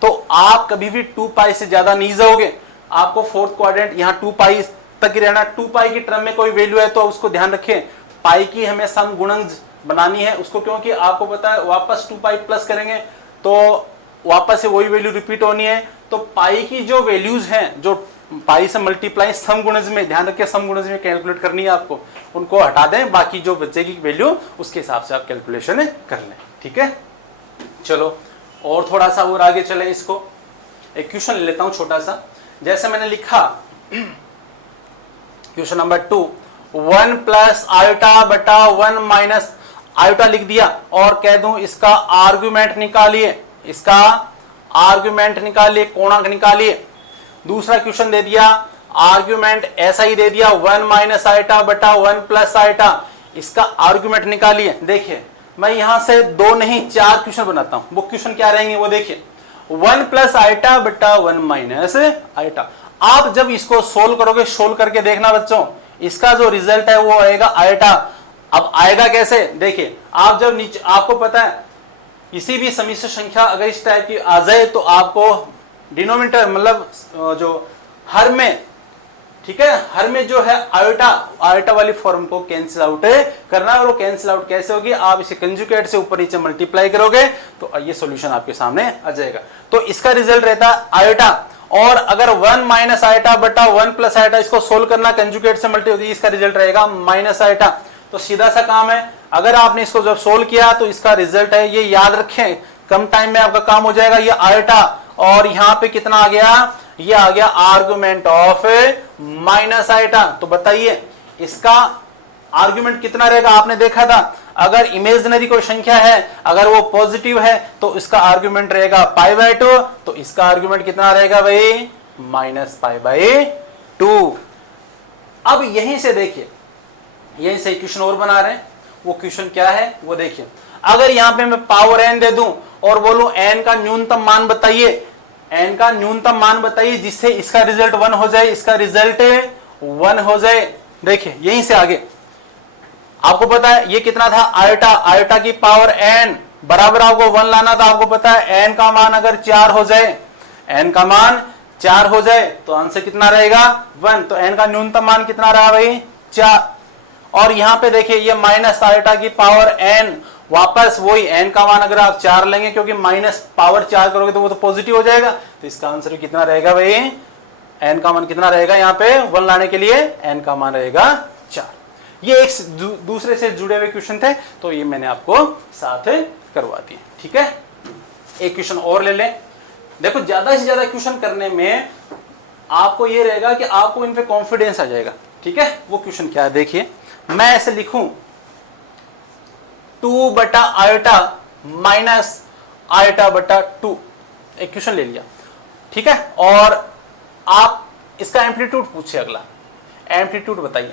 तो आप कभी भी 2 पाई से ज्यादा नहीं जाओगे। आपको फोर्थ क्वाड्रेंट यहाँ 2 पाई तक ही रहना। 2 पाई की टर्म में कोई वैल्यू है तो उसको ध्यान रखें, पाई की हमें सम गुणज बनानी है उसको, क्योंकि आपको पता है वापस 2 पाई प्लस करेंगे तो वापस से वही वैल्यू रिपीट होनी है। तो पाई की जो वैल्यूज हैं, जो पाई से मल्टीप्लाई सम गुणज में, ध्यान रखिए सम गुणज में कैलकुलेट करनी है आपको, उनको हटा दें, बाकी जो बचेगी वैल्यू उसके हिसाब से आप कैलकुलेशन कर लें। ठीक है, चलो और थोड़ा सा और आगे चले। इसको एक क्वेश्चन ले लेता हूं छोटा सा। जैसे मैंने लिखा क्वेश्चन नंबर 2, 1 प्लस आयोटा बटा 1 माइनस आयोटा लिख दिया और कह दूं इसका आर्गुमेंट निकालिए, इसका आर्गुमेंट निकालिए, कोणांक निकालिए। दूसरा क्वेश्चन दे दिया, आर्गुमेंट ऐसा ही दे दिया 1 माइनस आयोटा बटा 1 प्लस आयोटा, इसका आर्गुमेंट निकालिए। देखिए मैं यहां से 2 नहीं 4 क्वेश्चन बनाता हूं। वो क्वेश्चन क्या रहेंगे वो देखिए, 1 प्लस आयोटा बटा 1 माइनस आयोटा। आप जब इसको सोल्व करोगे, सोल्व करके देखना बच्चों, इसका जो रिजल्ट है वो आएगा आयोटा। अब आएगा कैसे, देखिए आप जब नीचे, आपको पता है किसी भी समिश्र संख्या अगर इस टाइप की आ जाए तो आपको डिनोमिनेटर मतलब जो हर में, ठीक है, हर में जो है आयोटा, आयोटा वाली फॉर्म को कैंसिल आउट करना है। और वो कैंसिल आउट कैसे होगी, आप इसे कंजुगेट से ऊपर नीचे मल्टीप्लाई करोगे तो ये सॉल्यूशन आपके सामने आ जाएगा। तो इसका रिजल्ट रहता है आयोटा। और अगर 1 माइनस आयोटा बटा 1 प्लस आयोटा, इसको सोल्व करना कंजुगेट से मल्टीप्लाई, इसका रिजल्ट रहेगा माइनस आयोटा। तो सीधा सा काम है, अगर आपने इसको जब सोल्व किया तो इसका रिजल्ट है, ये याद रखें, कम टाइम में आपका काम हो जाएगा। ये आयोटा और यहां पे कितना आ गया, ये आ गया आर्गुमेंट ऑफ माइनस आयोटा। तो बताइए इसका आर्गुमेंट कितना रहेगा। आपने देखा था अगर इमेजिनरी कोई संख्या है, अगर वो पॉजिटिव है तो इसका आर्गुमेंट रहेगा π/2, तो इसका आर्गुमेंट कितना रहेगा भाई, माइनस π/2। अब यहीं से देखिए, यहीं से क्वेश्चन और बना रहे हैं। वो क्वेश्चन क्या है वो देखिए, अगर यहां पे मैं पावर n दे दूं और बोलूं n का न्यूनतम मान बताइए, n का न्यूनतम मान बताइए जिससे इसका रिजल्ट 1 हो जाए, इसका रिजल्ट 1 हो जाए। देखिए यहीं से आगे आपको पता है ये कितना था आयोटा, आयोटा की पावर n बराबर आपको 1 लाना था। आपको पता है n का मान अगर 4 हो जाए, n का मान 4 हो जाए तो आंसर कितना रहेगा 1। तो n का न्यूनतम मान कितना रहा भाई 4। और यहां पे देखिए ये माइनस आयोटा की पावर n, वापस वही n का मान अगर आप 4 लेंगे, क्योंकि माइनस पावर 4 करोगे तो वो तो पॉजिटिव हो जाएगा, तो इसका आंसर कितना रहेगा भाई, n का मान कितना रहेगा, यहाँ पे 1 लाने के लिए n का मान रहेगा 4। ये एक दूसरे से जुड़े हुए क्वेश्चन थे तो ये मैंने आपको साथ करवा दिए। ठीक है, एक क्वेश्चन और ले लें। देखो ज्यादा से ज्यादा क्वेश्चन करने में आपको ये रहेगा कि आपको इन पे कॉन्फिडेंस आ जाएगा। ठीक है, वो क्वेश्चन क्या है देखिए, मैं ऐसे लिखूं 2 बटा आयोटा माइनस आयोटा बटा 2, एक क्वेश्चन ले लिया। ठीक है, और आप इसका एम्पलीट्यूड पूछे, अगला एम्पलीट्यूड बताइए।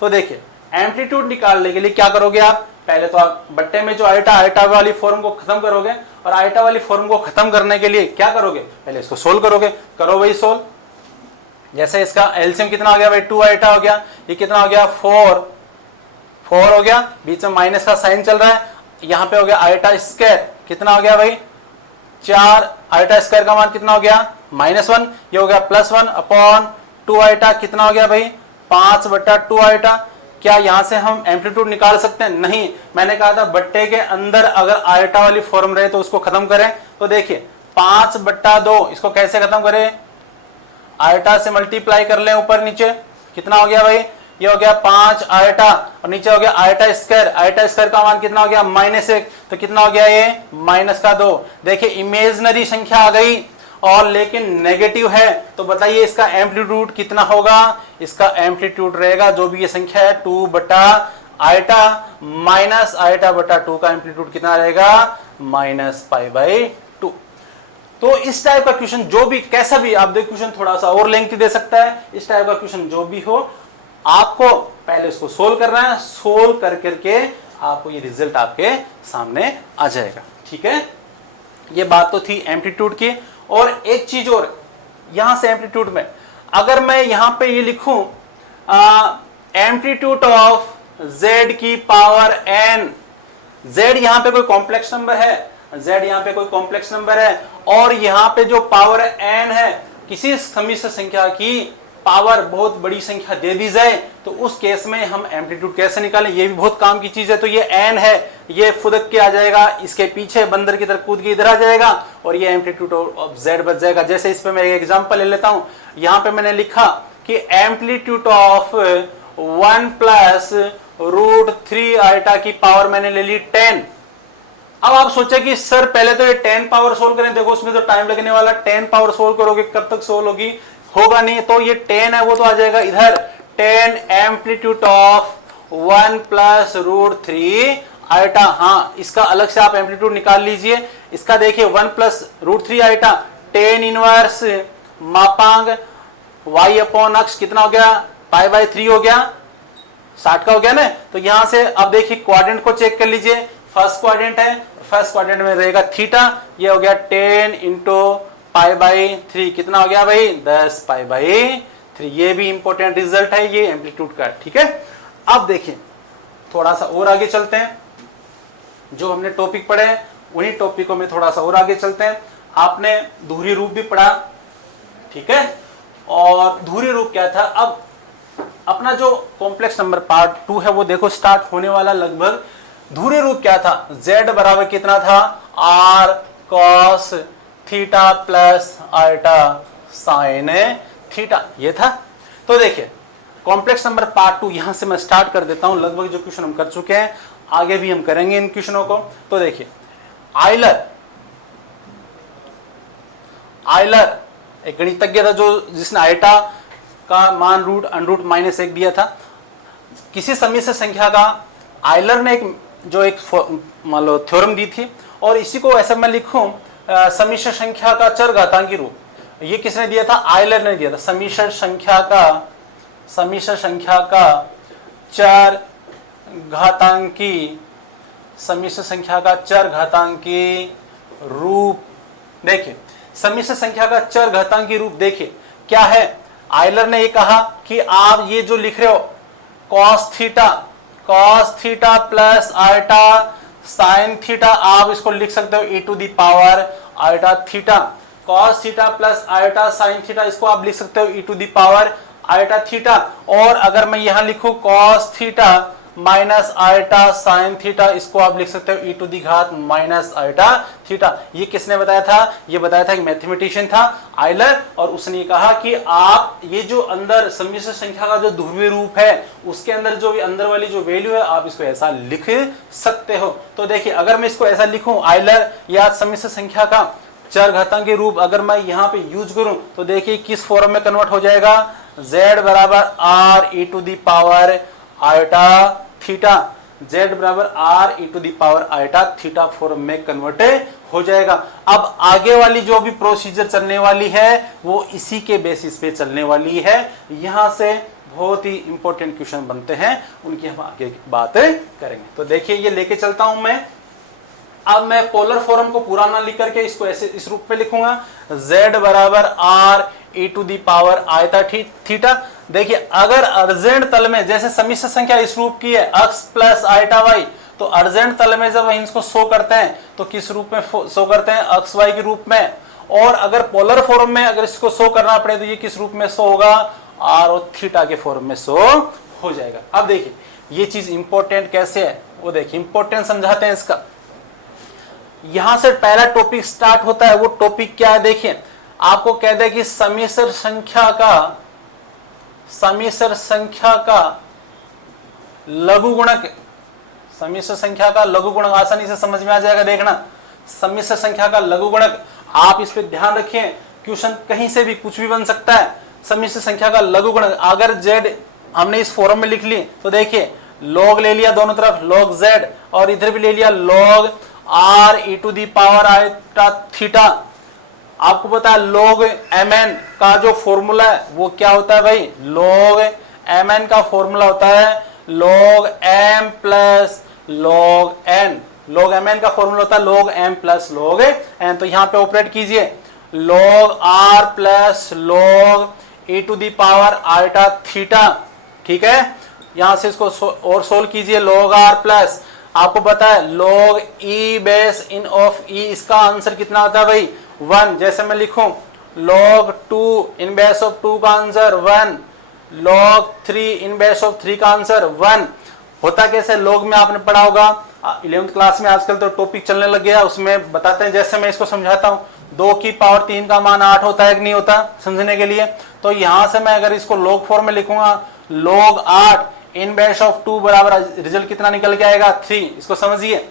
तो देखिए एम्पलीट्यूड निकालने के लिए क्या करोगे आप, पहले तो आप बट्टे में जो आयोटा, आयोटा वाली फॉर्म को खत्म करोगे, और आयोटा वाली फॉर्म को खत्म करने के लिए क्या करोगे, पहले इसको सोल्व करोगे। करो भाई सोल्व। जैसे इसका एलसीएम कितना हो गया भाई, 2 आयोटा हो गया, ये कितना हो गया 4 हो गया, बीच में माइनस का साइन चल रहा है, यहां पे हो गया आयोटा स्क्वायर, कितना हो गया भाई 4, आयोटा स्क्वायर का मान कितना हो गया -1, ये हो गया +1 अपॉन 2 आयोटा, कितना हो गया भाई 5 बटा 2 आयोटा। क्या यहां से हम एम्पलीट्यूड निकाल सकते हैं, नहीं, मैंने कहा था बट्टे के अंदर अगर आयोटा वाली फॉर्म रहे तो उसको खत्म करें। तो देखिए 5 बटा 2, इसको कैसे खत्म करें, आयोटा से मल्टीप्लाई कर लें ऊपर नीचे, कितना हो गया भाई, ये हो गया 5 आयोटा और नीचे हो गया आयोटा स्क्वायर, आयोटा स्क्वायर का मान कितना हो गया -1, तो कितना हो गया ये -2। देखिए इमेजिनरी संख्या आ गई और लेकिन नेगेटिव है, तो बताइए इसका एम्पलीट्यूड कितना होगा, इसका एम्पलीट्यूड रहेगा जो भी ये संख्या है 2 बटा आयोटा माइनस आयोटा बटा 2 का एम्पलीट्यूड कितना रहेगा -π/2। तो इस टाइप का क्वेश्चन जो भी कैसा भी आप देखो, क्वेश्चन थोड़ा सा और लेंथी दे सकता है, इस टाइप का क्वेश्चन जो भी हो आपको पहले इसको सोल्व करना है, सोल्व कर करके आपको ये रिजल्ट आपके सामने आ जाएगा। ठीक है, ये बात तो थी एम्पलीट्यूड की। और एक चीज और, यहां से एम्पलीट्यूड में अगर मैं यहां पे ये लिखूं एम्पलीट्यूड ऑफ z की पावर n, z यहां पे कोई कॉम्प्लेक्स नंबर है, z यहां पे कोई कॉम्प्लेक्स नंबर है, और यहां पे जो पावर n है, किसी सम्मिश्र संख्या की पावर बहुत बड़ी संख्या दे दी जाए तो उस केस में हम एम्पलीट्यूड कैसे निकालें, ये भी बहुत काम की चीज है। तो ये n है, ये फुदक के आ जाएगा, इसके पीछे बंदर की तरह कूद के इधर आ जाएगा और ये एम्पलीट्यूड ऑफ z बच जाएगा। जैसे इस पे मैं एक एग्जांपल ले लेता हूं, यहां पे मैंने लिखा कि एम्पलीट्यूड ऑफ 1 प्लस √3 आइटा की पावर मैंने ले ली 10। अब आप सोचे कि सर पहले तो ये 10 पावर सोल्व करें, देखो उसमें तो टाइम लगने वाला, 10 पावर सोल्व करोगे कब तक सोल्व होगी, होगा नहीं। तो ये 10 है वो तो आ जाएगा इधर, 10 एम्पलीट्यूड ऑफ 1 प्लस √3 आइटा। हाँ, इसका अलग से आप एम्पलीट्यूड निकाल लीजिए। इसका देखिए 1 प्लस √3 आइटा 10 इनवर्स मापांक y अपॉन अक्ष कितना हो गया, π/3 हो गया, 60 का हो गया ना। तो यहां से अब देखिए क्वाड्रेंट को चेक कर लीजिए, फर्स्ट क्वाड्रेंट है, फर्स्ट क्वाड्रेंट में रहेगा थीटा, ये हो गया 10 इंटू π/3, कितना हो गया भाई 10 π/3। ये भी इंपॉर्टेंट रिजल्ट है ये एम्पलीट्यूड का। ठीक है, अब देखिए थोड़ा सा और आगे चलते हैं, जो हमने टॉपिक पढ़े हैं उन्हीं टॉपिकों में थोड़ा सा और आगे चलते हैं। आपने धुरी रूप भी पढ़ा, ठीक है, और धुरी रूप क्या था। अब अपना जो कॉम्प्लेक्स नंबर पार्ट 2 है वो देखो स्टार्ट होने वाला लगभग। धुरी रूप क्या था, z बराबर कितना था, r cos theta plus iota sine theta, ये था। तो देखिए कॉम्प्लेक्स नंबर पार्ट 2 यहां से मैं स्टार्ट कर देता हूं, लगभग जो क्वेश्चन हम कर चुके हैं आगे भी हम करेंगे इन क्वेश्चनों को। तो देखिए आइलर एक गणितज्ञ था जो जिसने आइटा का मान √√-1 दिया था। किसी सम्मिश्र संख्या का आइलर ने एक मान लो थ्योरम दी थी, और इसी को ऐसे मैं लिखूं सम्मिश्र संख्या का चरघातांकी रूप। ये किसने दिया था, आइलर ने दिया था। सम्मिश्र संख्या का चरघातांकी रूप। देखिए सम्मिश्र संख्या का चरघातांकी रूप देखिए क्या है। आइलर ने ये कहा कि आप ये जो लिख रहे हो cos theta plus iota sine theta, आप इसको लिख सकते हो e⁻⁰ theta. cos theta plus iota sine theta, इसको आप लिख सकते हो e⁻⁰ थीटा। और अगर मैं यहां लिखूं cos theta minus iota sine theta, इसको आप लिख सकते हो e⁻⁻ थीटा। ये किसने बताया था, ये बताया था एक मैथमेटिशियन था आइलर, और उसने कहा कि आप ये जो अंदर सम्मिश्र संख्या का जो ध्रुवीय रूप है उसके अंदर जो अंदर वाली जो वैल्यू है आप इसको ऐसा लिख सकते हो। तो देखिए अगर मैं इसको ऐसा लिखूं आइलर या सम्मिश्र संख्या का चरघातांकी रूप अगर मैं यहाँ पे यूज करूं तो देखिए किस फॉर्म में कन्वर्ट हो जाएगा, z बराबर r थीटा, z बराबर r थीटा फॉर्म में कन्वर्ट हो जाएगा। अब आगे वाली जो भी प्रोसीजर चलने वाली है वो इसी के बेसिस पे चलने वाली है। यहां से बहुत ही इंपॉर्टेंट क्वेश्चन बनते हैं, उनकी हम आगे बात करेंगे। तो देखिए ये लेके चलता हूं मैं। अब मैं पोलर फॉर्म को पूरा ना लिख करके इसको ऐसे इस रूप में लिखूंगा, z बराबर r थीटा। देखिए अगर अर्जेंट तल में जैसे सम्मिश्र संख्या इस रूप की है x प्लस आइटा y, तो अर्जेंट तल में जब इसको शो करते हैं तो किस रूप में शो करते हैं, एक्स वाई के रूप में। और अगर पोलर फॉर्म में अगर इसको शो करना पड़े तो ये किस रूप में शो होगा, r और थीटा के फॉर्म में शो हो जाएगा। अब देखिए ये चीज इंपॉर्टेंट कैसे है वो देखिए, इंपॉर्टेंट समझाते हैं इसका। यहां से पहला टॉपिक स्टार्ट होता है, वो टॉपिक क्या है देखिए, आपको कह दे कि सम्मिश्र संख्या का लघुगुणक, सम्मिश्र संख्या का लघुगुणक आसानी से समझ में आ जाएगा। देखना सम्मिश्र संख्या का लघुगुणक, आप इस पे ध्यान रखिए, क्वेश्चन कहीं से भी कुछ भी बन सकता है। सम्मिश्र संख्या का लघुगुणक अगर z हमने इस फॉर्म में लिख ली तो देखिए log ले लिया दोनों तरफ log z, और इधर भी ले लिया log r e⁻⁰ थीटा, आपको पता है log mn का जो फॉर्मूला है वो क्या होता है भाई, log mn का फॉर्मूला होता है log m plus log n। log mn का फॉर्मूला होता है log m plus log n। तो यहां पे ऑपरेट कीजिए log r plus log e to the power iota theta, ठीक है। यहां से इसको और सोल्व कीजिए log r प्लस, आपको पता है log e base in of e, इसका आंसर कितना आता है भाई 1। जैसे मैं लिखूं log 2 इन बेस ऑफ 2 का answer 1, log 3 in base of 3 का आंसर 1। होता कैसे, log में आपने पढ़ा होगा 11th क्लास में, आजकल तो टॉपिक चलने लग गया, उसमें बताते हैं। जैसे मैं इसको समझाता हूं 2 की पावर 3 का मान 8 होता है कि नहीं होता, समझने के लिए। तो यहां से मैं अगर इसको log फॉर्म में लिखूंगा log 8 इन बेस ऑफ 2 बराबर रिजल्ट कितना निकल के आएगा 3। इसको समझिए,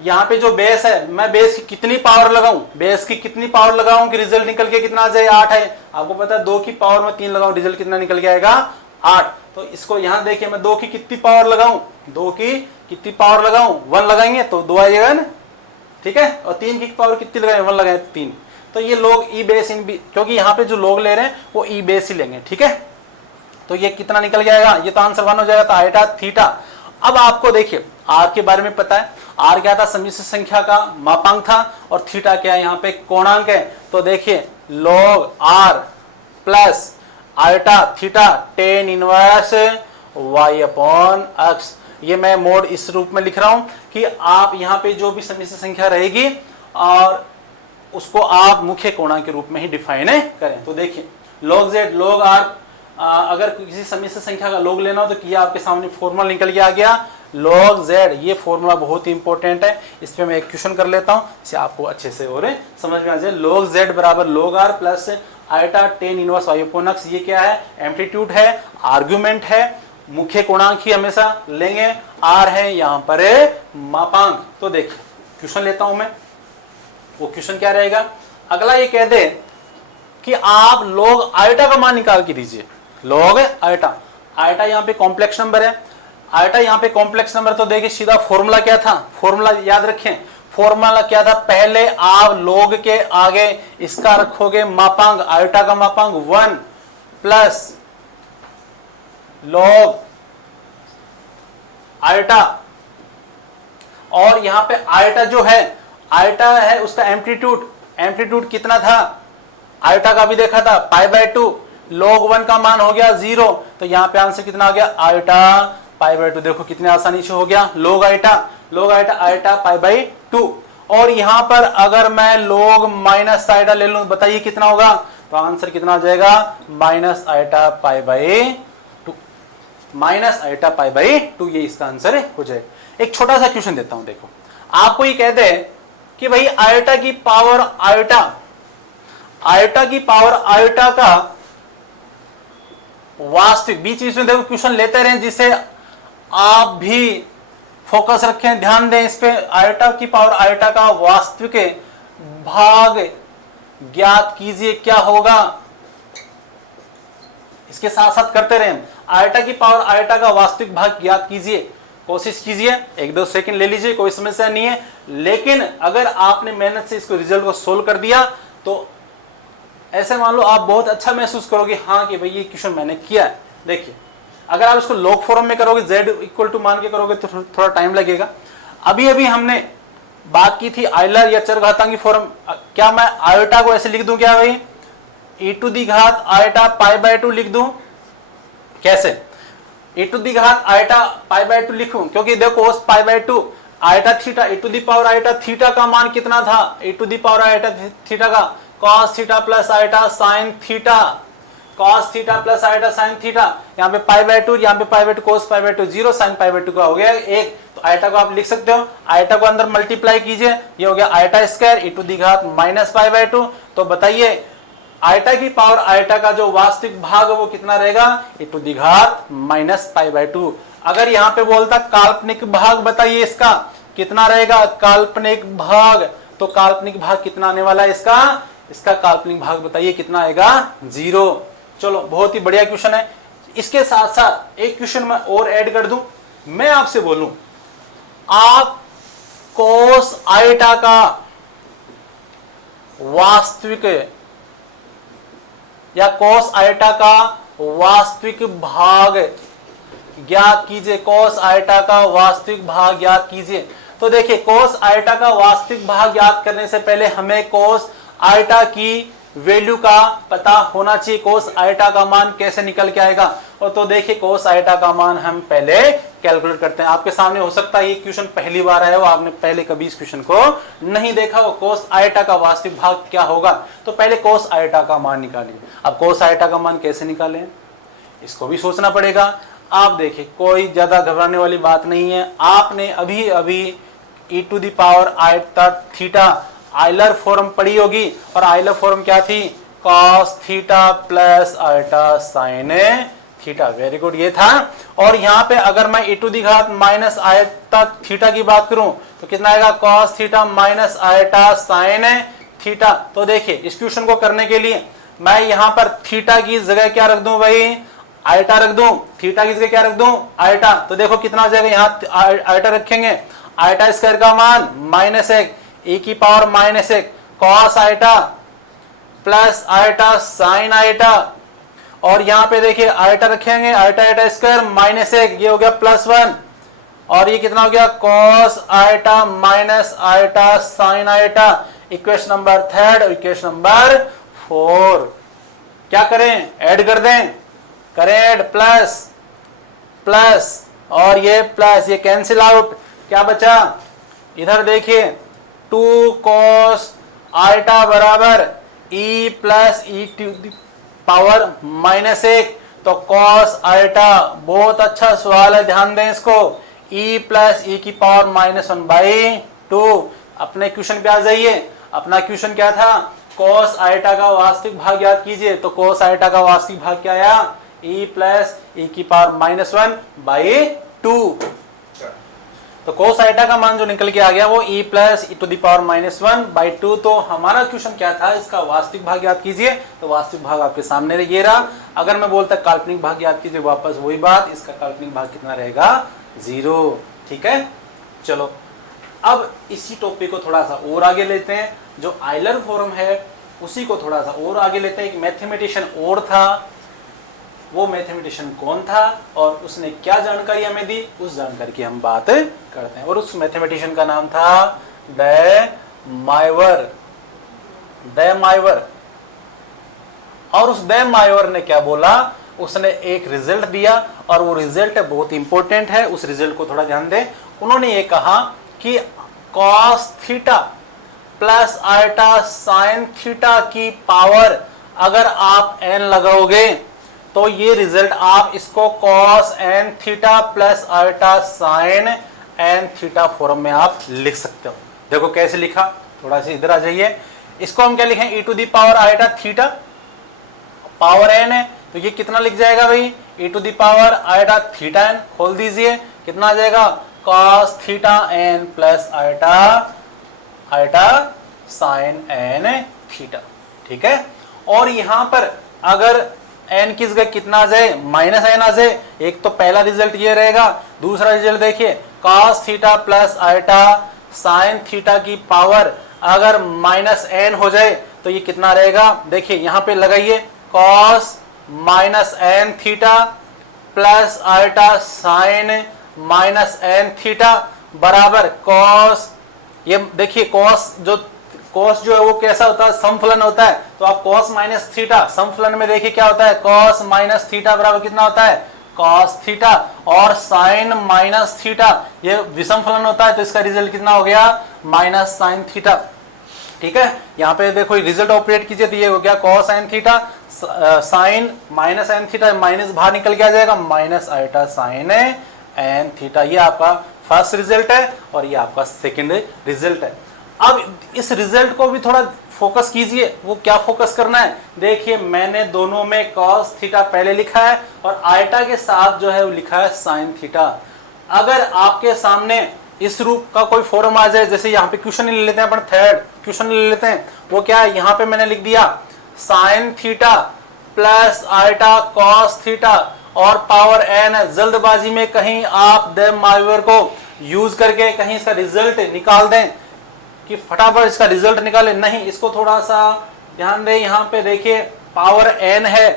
यहाँ पे जो बेस है मैं बेस की कितनी पावर लगाऊं, बेस की कितनी पावर लगाऊं कि रिजल्ट निकल के कितना आ जाए 8 है। आपको पता है 2 की पावर में 3 लगाऊं रिजल्ट कितना निकल के आएगा 8। तो इसको यहां देखिए मैं 2 की कितनी पावर लगाऊं, 2 की कितनी पावर लगाऊं 1 लगाएंगे तो 2 आ जाएगा ना, ठीक है। और 3 की पावर कितनी लगाए 1 लगाए 3। तो ये लोग ई बेस इन बी, क्योंकि यहाँ पे जो लोग ले रहे हैं वो ई बेस ही लेंगे, ठीक है। तो ये कितना निकल जाएगा, ये तो आंसर 1 हो जाएगा, तो आइटा थीटा। अब आपको देखिए आर के बारे में पता है, आर क्या था, समिश्र संख्या का मापांक था, और थीटा क्या है यहाँ पे कोणांक है। तो देखिए log r plus iota theta tan inverse y upon x। ये मैं मोड इस रूप में लिख रहा हूं कि आप यहाँ पे जो भी समिश्र संख्या रहेगी और उसको आप मुख्य कोणांक के रूप में ही डिफाइन करें। तो देखिए log z log r, अगर किसी समिश्र संख्या का log लेना हो तो किया आपके सामने फॉर्मूला निकल के आ गया log z। ये फॉर्मूला बहुत ही इंपॉर्टेंट है, इस पे मैं एक क्वेश्चन कर लेता हूं, इसे आपको अच्छे से और समझ में आ जाए। log z बराबर log r plus iota tan inverse y upon x। ये क्या है, एम्पलीट्यूड है, आर्गुमेंट है, मुख्य कोणांक ही हमेशा लेंगे, r है यहाँ पर मापांक। तो देखिए क्वेश्चन लेता हूं मैं, वो क्वेश्चन क्या रहेगा। अगला ये कह दे कि आप log आइटा का मान निकाल के दीजिए, log आइटा। आइटा यहाँ पे कॉम्प्लेक्स नंबर है, आइटा यहाँ पे कॉम्प्लेक्स नंबर। तो देखिए सीधा फॉर्मूला क्या था, फॉर्मूला याद रखें, फॉर्मूला क्या था, पहले आप log के आगे इसका रखोगे मापांक, आइटा का मापांक 1 प्लस log आइटा, और यहां पे आइटा जो है, आइटा है उसका एम्पलीट्यूड, एम्पलीट्यूड कितना था आइटा का भी देखा था π/2, log 1 का मान हो गया 0। तो यहां पे आंसर कितना आ गया आइटा π/2। देखो कितने आसानी से हो गया log iota, log iota iota π/2। और यहां पर अगर मैं log माइनस आइटा ले लूं, बताइए कितना होगा, तो आंसर कितना आ जाएगा माइनस आइटा π/2, माइनस आइटा π/2। ये इसका आंसर हो जाएगा। एक छोटा सा क्वेश्चन देता हूं, देखो आपको ये कहते हैं कि भाई आइटा की पावर आइटा, आइटा की पावर आइटा का वास्तविक, बीच बीच में देखो क्वेश्चन लेते रहें जिसे आप भी फोकस रखें, ध्यान दें इस पे। आइटा की पावर आइटा का वास्तविक भाग ज्ञात कीजिए, क्या होगा, इसके साथ साथ करते रहें। आइटा की पावर आइटा का वास्तविक भाग ज्ञात कीजिए, कोशिश कीजिए, 1-2 सेकंड ले लीजिए, कोई समस्या नहीं है। लेकिन अगर आपने मेहनत से इसको रिजल्ट को सोल्व कर दिया तो ऐसे मान लो आप बहुत अच्छा महसूस करोगे, हाँ कि भाई ये क्वेश्चन मैंने किया है। देखिए अगर आप इसको log फॉर्म में करोगे, z इक्वल टू मान के करोगे तो थोड़ा टाइम लगेगा। अभी अभी हमने बात की थी आइलर या चरघातांकी फॉर्म। क्या मैं आयोटा को ऐसे लिख दूं क्या भाई, e टू दी घात आयोटा π/2 लिख दूं, कैसे e टू दी घात आयोटा π/2 लिखूं, क्योंकि देखो π/2 iota theta, e to the power iota theta का मान कितना था, e to the power iota theta का cos theta plus iota sine theta, cos theta plus iota sine theta. यहाँ पे π/2, यहाँ पे π/2 cos π/2 0, साइन π/2 का हो गया 1। तो आयोटा को आप लिख सकते हो, आयोटा को अंदर मल्टीप्लाई कीजिए, ये हो गया iota square e to the घात माइनस π/2। तो बताइए आयोटा की पावर आयोटा का जो वास्तविक भाग वो कितना रहेगा, e टू दी घात माइनस π/2। अगर यहाँ पे बोलता काल्पनिक भाग बताइए इसका कितना रहेगा, काल्पनिक भाग, तो काल्पनिक भाग कितना आने वाला है इसका, इसका काल्पनिक भाग बताइए कितना आएगा 0। चलो बहुत ही बढ़िया क्वेश्चन है। इसके साथ साथ एक क्वेश्चन मैं और ऐड कर दूं, मैं आपसे बोलूं आप कोस आइटा का वास्तविक या cos आयटा का वास्तविक भाग ज्ञात कीजिए। cos आयटा का वास्तविक भाग ज्ञात कीजिए। तो देखिए cos आयटा का वास्तविक भाग ज्ञात करने से पहले हमें cos आयटा की वैल्यू का पता होना चाहिए। cos आयटा का मान कैसे निकल के आएगा? और तो देखिए cos आयटा का मान हम पहले कैलकुलेट करते हैं। आपके सामने हो सकता है ये क्वेश्चन पहली बार आया हो, आपने पहले कभी इस क्वेश्चन को नहीं देखा हो। cos आयटा का वास्तविक भाग क्या होगा? तो पहले cos आयटा का मान निकालिए। अब cos आयटा का मान कैसे निकालें, इसको भी सोचना पड़ेगा। आप देखिए कोई ज्यादा घबराने वाली बात नहीं है। आपने अभी अभी e to the power iota theta Euler form पढ़ी होगी, और आइलर फॉर्म क्या थी? cos theta plus iota sine theta. Very good, ये था। और यहाँ पे अगर मैं e टू दी घात माइनस आयटा थीटा की बात करूं तो कितना आएगा? cos theta minus iota sine theta. तो देखिए इस क्वेश्चन को करने के लिए मैं यहाँ पर थीटा की जगह क्या रख दूं भाई? आयटा रख दूं। थीटा की जगह क्या रख दूं? आयटा। तो देखो कितना आ जाएगा, यहाँ आयटा रखेंगे, आयटा स्क्वायर का मान -1 e की power -1 cos iota plus iota sine iota, और यहां पे देखिए आयटा रखेंगे, आयटा आयटा स्क्वायर -1, ये हो गया +1, और ये कितना हो गया? cos iota minus iota sine iota. Equation number 3 और इक्वेशन नंबर 4 क्या करें? ऐड कर दें, करें ऐड, प्लस प्लस और ये प्लस, ये कैंसिल आउट, क्या बचा? इधर देखिए 2 cos आयटा बराबर e plus e to the power -1। तो cos आयटा, बहुत अच्छा सवाल है, ध्यान दें इसको, e प्लस ई की पावर -1/2। अपने क्वेश्चन पे आ जाइए। अपना क्वेश्चन क्या था? cos आयटा का वास्तविक भाग याद कीजिए। तो cos आयटा का वास्तविक भाग क्या आया? e प्लस ई की पावर -1/2। तो cos आयटा का मान जो निकल के आ गया वो e plus e to the power -1/2। तो हमारा क्वेश्चन क्या था? इसका वास्तविक भाग याद कीजिए। तो वास्तविक भाग आपके सामने ये रहा। अगर मैं बोलता काल्पनिक भाग याद कीजिए, वापस वही बात, इसका काल्पनिक भाग कितना रहेगा? 0। ठीक है, चलो अब इसी टॉपिक को थोड़ा सा और आगे लेते हैं। जो आइलर फॉर्म है उसी को थोड़ा सा और आगे लेते हैं। एक मैथमेटिशियन और था, वो मैथमेटिशियन कौन था और उसने क्या जानकारी हमें दी, उस जानकारी की हम बात करते हैं। और उस मैथमेटिशियन का नाम था डे मायवर। और उस डे मायवर ने क्या बोला? उसने एक रिजल्ट दिया, और वो रिजल्ट बहुत इंपॉर्टेंट है, उस रिजल्ट को थोड़ा ध्यान दें। उन्होंने ये कहा कि cos theta plus iota sine theta की पावर अगर आप n लगाओगे तो ये रिजल्ट आप इसको cos n theta plus iota sine n theta form में आप लिख सकते हो। देखो कैसे लिखा, थोड़ा सा इधर आ जाइए। इसको हम क्या लिखें? e to the power iota theta, power n है तो ये कितना लिख जाएगा भाई? e to the power iota theta n, खोल दीजिए, कितना आ जाएगा? cos theta n plus iota sine n theta. ठीक है, और यहां पर अगर n की जगह कितना आ जाए? -n आ जाए। एक तो पहला रिजल्ट ये रहेगा। दूसरा रिजल्ट देखिए, cos theta plus iota sine theta की पावर अगर -n हो जाए तो ये कितना रहेगा? देखिए यहां पे लगाइए, cos -n theta plus iota sine -n theta बराबर cos, ये देखिए cos जो है वो कैसा होता है? समफलन होता है। तो आप cos माइनस थीटा, समफलन में देखिए क्या होता है? cos माइनस थीटा बराबर कितना होता है? cos थीटा, और sin माइनस थीटा ये विषमफलन होता है, तो इसका रिजल्ट कितना हो गया? Minus sine theta. ठीक है, यहाँ पे देखो रिजल्ट ऑपरेट कीजिए तो ये हो गया cos sin theta, sine minus n theta, minus बाहर निकल के आ जाएगा, minus iota sine n theta. ये आपका फर्स्ट रिजल्ट है और ये आपका सेकंड रिजल्ट है। अब इस रिजल्ट को भी थोड़ा फोकस कीजिए। वो क्या फोकस करना है? देखिए मैंने दोनों में cos थीटा पहले लिखा है और आयटा के साथ जो है वो लिखा है sin थीटा। अगर आपके सामने इस रूप का कोई फॉर्म आ जाए, जैसे यहाँ पे क्वेश्चन ले लेते हैं, अपन थर्ड क्वेश्चन ले लेते हैं, वो क्या है? यहाँ पे मैंने लिख दिया sin theta plus eta cos theta और पावर n। जल्दबाजी में कहीं आप डे मायवर को यूज करके कहीं इसका रिजल्ट निकाल दें, कि फटाफट इसका रिजल्ट निकाले, नहीं, इसको थोड़ा सा ध्यान दें। यहाँ पे देखिए पावर n है,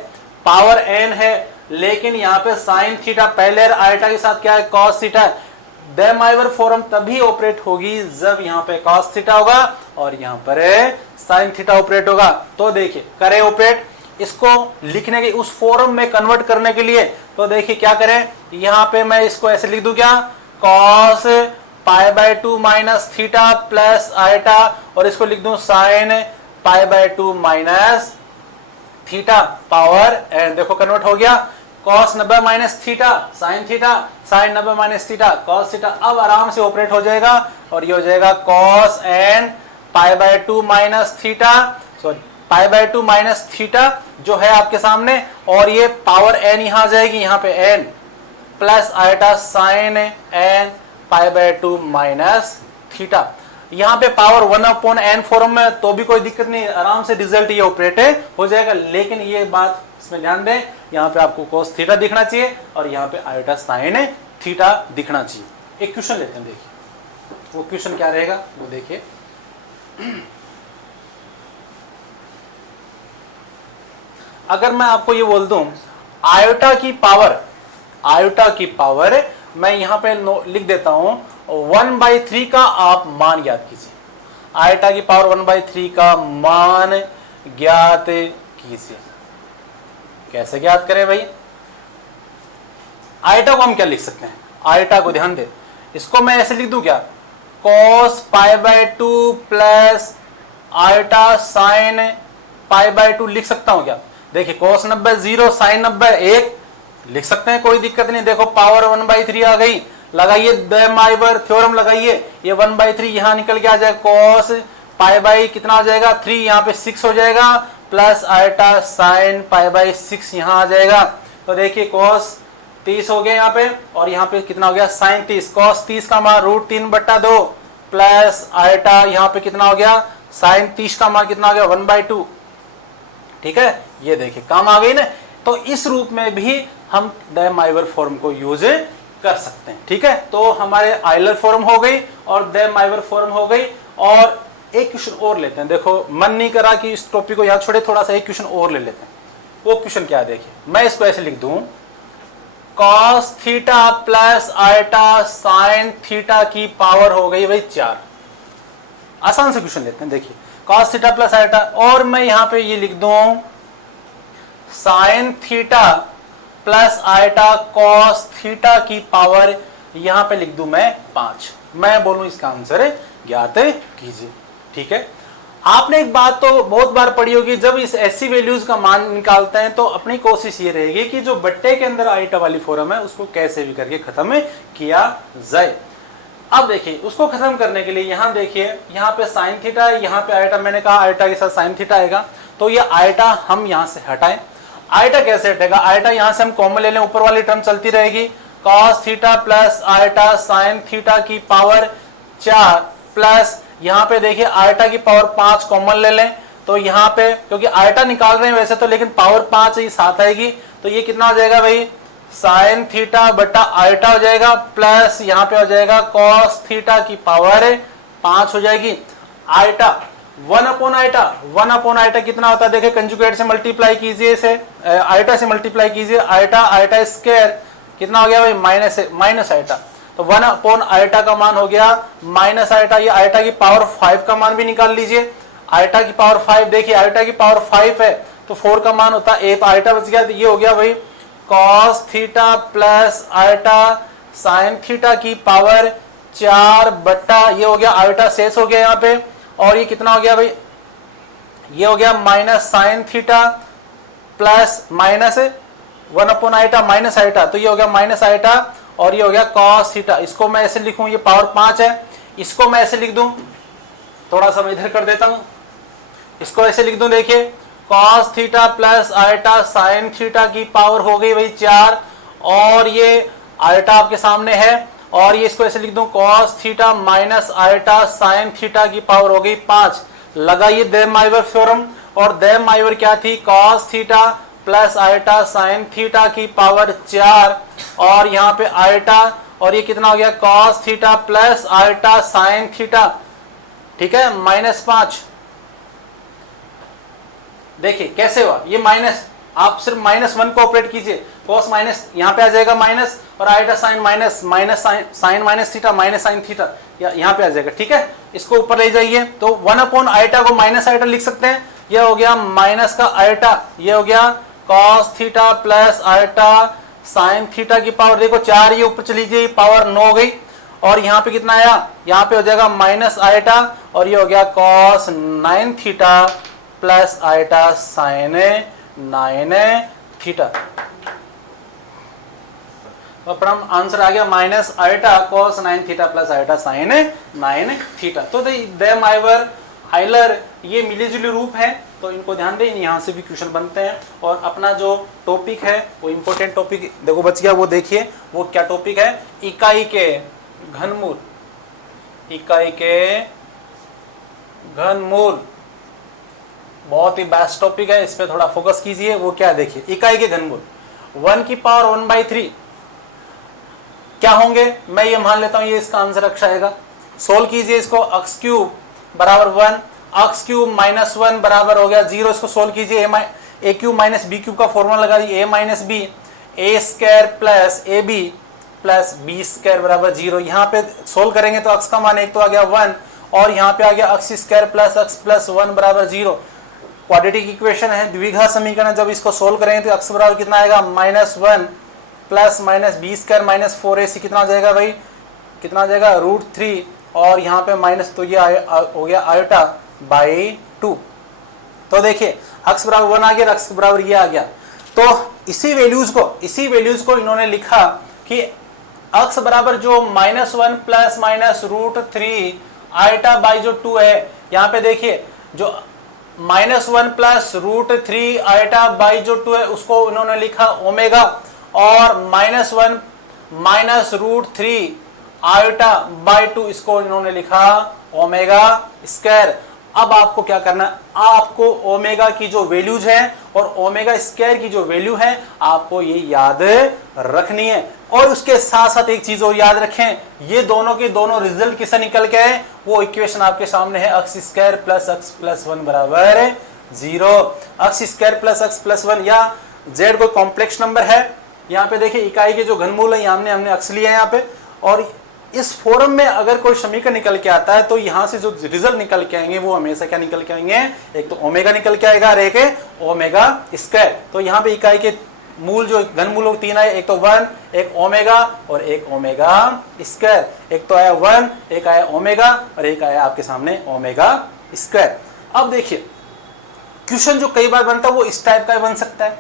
पावर n है, लेकिन यहाँ पे साइन थीटा पहले आयटा के साथ क्या है, कॉस थीटा है। दे माइवर फॉर्म तभी ऑपरेट होगी जब यहाँ पे कॉस थीटा होगा और यहाँ पर साइन थीटा ऑपरेट होगा। तो देखिए करे ऑपरेट, इसको लिखने के उस फॉर्म में कन्वर्ट करने के लिए तो देखिए क्या करें, यहाँ पे मैं इसको ऐसे लिख दूं क्या, cos pi by 2 minus theta plus iota, और इसको लिख दूं sine pi by 2 minus theta power n. देखो कन्वर्ट हो गया, cos 90 minus theta sine theta, sine 90 minus theta cos theta. अब आराम से ऑपरेट हो जाएगा और ये हो जाएगा cos n pi by 2 minus theta, sorry pi by 2 minus theta जो है आपके सामने, और ये पावर एन यहां आ जाएगी, यहाँ पे n plus iota sine n pi by 2 minus theta. यहाँ पे पावर 1/n फॉर्म में तो भी कोई दिक्कत नहीं, आराम से रिजल्ट ये ऑपरेट हो जाएगा। लेकिन ये बात इसमें ध्यान दें, यहाँ पे आपको cos थीटा दिखना चाहिए और यहाँ पे आयटा साइन थीटा दिखना चाहिए। एक क्वेश्चन लेते हैं, देखिए वो क्वेश्चन क्या रहेगा वो देखिए। अगर मैं आपको ये बोल दूं आयोटा की पावर मैं यहाँ पे लिख देता हूं 1/3 का आप मान ज्ञात कीजिए। आयोटा की पावर 1/3 का मान ज्ञात कीजिए। कैसे ज्ञात करें भाई, आयोटा को हम क्या लिख सकते हैं, आयोटा को ध्यान दे, इसको मैं ऐसे लिख दूं क्या, cos pi by 2 plus iota sign pi by 2 लिख सकता हूं क्या। देखिए cos 90 0, साइन 90 1 लिख सकते हैं, कोई दिक्कत नहीं। देखो पावर 1/3 आ गई, लगाइए दे माइवर थ्योरम लगाइए, ये 1/3 यहां निकल के आ जाएगा, cos पाई बाय कितना आ जाएगा 3, यहाँ पे 6 हो जाएगा, plus iota sign pi bye 6 यहां आ जाएगा। तो देखिए cos 30 हो गया यहाँ पे, और यहाँ पे कितना हो गया साइन 30, cos 30 का मान √3/2 प्लस आयटा यहाँ पे कितना हो गया साइन 30 का मान कितना हो गया 1/2। ठीक है, ये देखिए काम आ गई ना। तो इस रूप में भी हम दे माइवर फॉर्म को यूज कर सकते हैं। ठीक है, तो हमारे आयलर फॉर्म हो गई और दे माइवर फॉर्म हो गई। और एक क्वेश्चन और लेते हैं, देखो मन नहीं करा कि इस टॉपिक को याद छोड़े, थोड़ा सा एक क्वेश्चन और ले लेते हैं। वो क्वेश्चन क्या है देखिए, मैं इसको ऐसे लिख दूं cos theta plus iota sine theta की पावर हो गई भाई 4। आसान से क्वेश्चन लेते हैं, देखिए cos थीटा प्लस आयटा, और मैं यहां पे ये लिख दूं sign theta plus eta cos theta की पावर यहां पे लिख दूं मैं 5। मैं बोलूं इसका आंसर ज्ञात कीजिए। ठीक है, आपने एक बात तो बहुत बार पढ़ी होगी, जब इस ऐसी वैल्यूज का मान निकालते हैं तो अपनी कोशिश ये रहेगी कि जो बट्टे के अंदर आयटा वाली फॉर्म है उसको कैसे भी करके खत्म किया जाए। अब देखिए उसको खत्म करने के लिए यहाँ देखिए, यहाँ पे साइन थीटा है, यहाँ पे आयटा, मैंने कहा आयटा के साथ साइन थीटा आएगा, तो ये आयटा हम यहाँ से हटाएं। आयटा कैसे हटेगा, आयटा यहाँ से हम कॉमन ले लें, ऊपर वाली टर्म चलती रहेगी, cos theta plus iota sine theta की पावर 4 प्लस यहाँ पे देखिए आयटा की पावर 5 कॉमन ले लें, तो यहाँ पे क्योंकि आयटा निकाल रहे हैं वैसे तो, लेकिन पावर 5 ही साथ आएगी, तो ये कितना हो जाएगा भाई साइन थीटा बटा आयटा हो जाएगा, प्लस यहाँ पे हो जाएगा cos थीटा की पावर 5 हो जाएगी। आयटा 1/आयटा कितना होता है, देखिए कंजुगेट से मल्टीप्लाई कीजिए, इसे आयटा से मल्टीप्लाई कीजिए, आयटा स्क्वायर कितना हो गया भाई माइनस आयटा, तो 1/आयटा का मान हो गया माइनस आयटा। ये आयटा की पावर 5 का मान भी निकाल लीजिए, आयटा की पावर 5, देखिए आयटा की पावर 5 है तो 4 का मान होता है 8, तो आयटा बच गया, तो ये हो गया भाई cos theta plus iota sine theta की पावर 4 बट्टा, ये हो गया आयटा शेष हो गया यहाँ पे, और ये कितना हो गया भाई, ये हो गया minus sine theta plus minus 1/आयटा माइनस आयटा, तो ये हो गया माइनस आयटा, और ये हो गया cos थीटा। इसको मैं ऐसे लिखूं, ये पावर 5 है, इसको मैं ऐसे लिख दूं, थोड़ा सा मैं इधर कर देता हूं, इसको ऐसे लिख दूं, देखिए cos theta plus iota sine theta की पावर हो गई भाई 4, और ये आयटा आपके सामने है, और ये इसको ऐसे लिख दूं cos theta minus iota sine theta की पावर हो गई 5। लगाइए दे माइवर थ्योरम, और दे माइवर क्या थी, cos theta plus iota sine theta की पावर 4, और यहाँ पे आयटा, और ये कितना हो गया cos theta plus iota sine theta ठीक है, -5। देखिए कैसे हुआ ये माइनस, आप सिर्फ -1 को ऑपरेट कीजिए, cos माइनस यहाँ पे आ जाएगा माइनस, और iota sine minus, minus sine minus theta minus sine theta यहाँ पे आ जाएगा। ठीक है, इसको ऊपर ले जाइए तो 1 आइटा को माइनस आइटा लिख सकते हैं, ये हो गया माइनस का आइटा, ये हो गया cos theta plus iota sine theta की पावर, देखो 4 ये ऊपर चली गई, पावर 9 हो गई, और यहाँ पे कितना आया, यहाँ पे हो जाएगा माइनस आइटा, और ये हो गया cos 9 theta plus iota sine 9 theta. तो अपना आंसर आ गया minus iota cos 9 theta plus iota sine 9 theta. तो देम आइवर आइलर ये मिले जुले रूप है, तो इनको ध्यान दें, यहाँ से भी क्वेश्चन बनते हैं। और अपना जो टॉपिक है वो इंपॉर्टेंट टॉपिक देखो बच गया, वो देखिए वो क्या टॉपिक है, इकाई के घनमूल। इकाई के घनमूल बहुत ही बेस्ट टॉपिक है, इस पे थोड़ा फोकस कीजिए। वो क्या देखिए, इकाई के घनमूल 1 की पावर 1/3 क्या होंगे, मैं ये मान लेता हूं ये इसका आंसर अच्छा आएगा। सोल्व कीजिए इसको, x क्यूब बराबर 1, x क्यूब माइनस 1 बराबर हो गया 0। इसको सोल्व कीजिए, a cube minus b cube का फॉर्मूला लगा दिए, a minus b a square plus a b plus b square बराबर 0। यहाँ पे सोल्व करेंगे तो x का मान एक तो आ गया 1, और यहाँ पे आ गया x square plus x plus 1 बराबर 0। क्वाड्रेटिक इक्वेशन है, द्विघात समीकरण, जब इसको सोल्व करेंगे तो x बराबर कितना आएगा -1 प्लस minus b square minus 4ac कितना आ जाएगा भाई, कितना आ जाएगा √3, और यहाँ पे माइनस, तो ये हो गया आयोटा बाई 2। तो देखिए x बराबर 1 आ गया, x बराबर ये आ गया। तो इसी वैल्यूज को इन्होंने लिखा कि x बराबर जो -1 प्लस माइनस √3 आयोटा बाई जो 2 है, यहाँ पे देखिए जो -1 प्लस √3 आयोटा बाई जो 2 है उसको इन्होंने लिखा ओमेगा, और -1 माइनस √3 आयोटा बाई 2 इसको इन्होंने लिखा ओमेगा स्क्वायर। अब आपको क्या करना है, आपको ओमेगा की जो वैल्यूज है और ओमेगा स्क्वायर की जो वैल्यू है आपको ये याद रखनी है। और उसके साथ साथ एक चीज और याद रखें, ये दोनों के दोनों रिजल्ट किससे निकल के आए, वो इक्वेशन आपके सामने है, x square plus x plus 1 बराबर 0। x square plus x plus 1 या z कोई कॉम्प्लेक्स नंबर है, यहाँ पे देखिए इकाई के जो घनमूल है हमने x लिया है यहाँ पे, और इस फॉर्म में अगर कोई समीकरण निकल के आता है तो यहाँ से जो रिजल्ट निकल के आएंगे वो हमेशा क्या निकल के आएंगे, एक तो ओमेगा निकल के आएगा और एक ओमेगा स्क्वायर। तो यहाँ पे इकाई के मूल जो घनमूल 3 आए, एक तो 1, एक ओमेगा और एक ओमेगा स्क्वायर। एक तो आया 1, एक आया ओमेगा और एक आया आपके सामने ओमेगा स्क्वायर। अब देखिए क्वेश्चन जो कई बार बनता है वो इस टाइप का बन सकता है,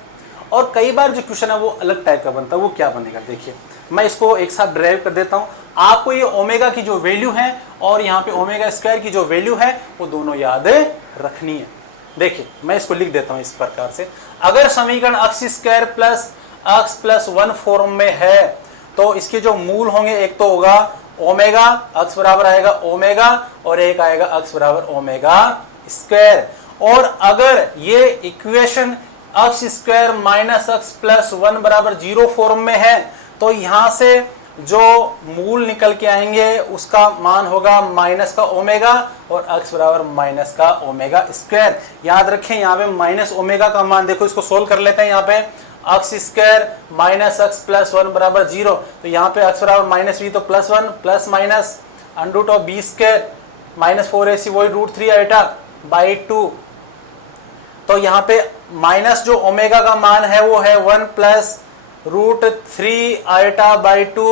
और कई बार जो क्वेश्चन है वो अलग टाइप का बनता है। वो क्या बनेगा देखिए, मैं इसको एक साथ ड्राइव कर देता हूं। आपको ये ओमेगा की जो वैल्यू है और यहाँ पे ओमेगा स्क्वायर की जो वैल्यू है वो दोनों याद रखनी है। देखिए मैं इसको लिख देता हूं इस प्रकार से, अगर समीकरण x square plus x plus 1 form में है तो इसके जो मूल होंगे, एक तो होगा ओमेगा, x बराबर आएगा ओमेगा, और एक आएगा x बराबर ओमेगा स्क्वायर। और अगर ये equation x square minus x plus 1 बराबर 0 फॉर्म में है तो यहां से जो मूल निकल के आएंगे उसका मान होगा माइनस का ओमेगा और x बराबर माइनस का ओमेगा स्क्वायर। याद रखें यहाँ पे माइनस ओमेगा का मान, देखो इसको सोल्व कर लेते हैं। यहाँ पे x square minus x plus 1 बराबर 0, तो यहाँ पे x बराबर माइनस v तो प्लस 1 प्लस minus under of b square minus 4ac वही √3 आइटा बाई 2। तो यहाँ पे माइनस जो ओमेगा का मान है वो है 1 प्लस √3 आइटा बाई 2,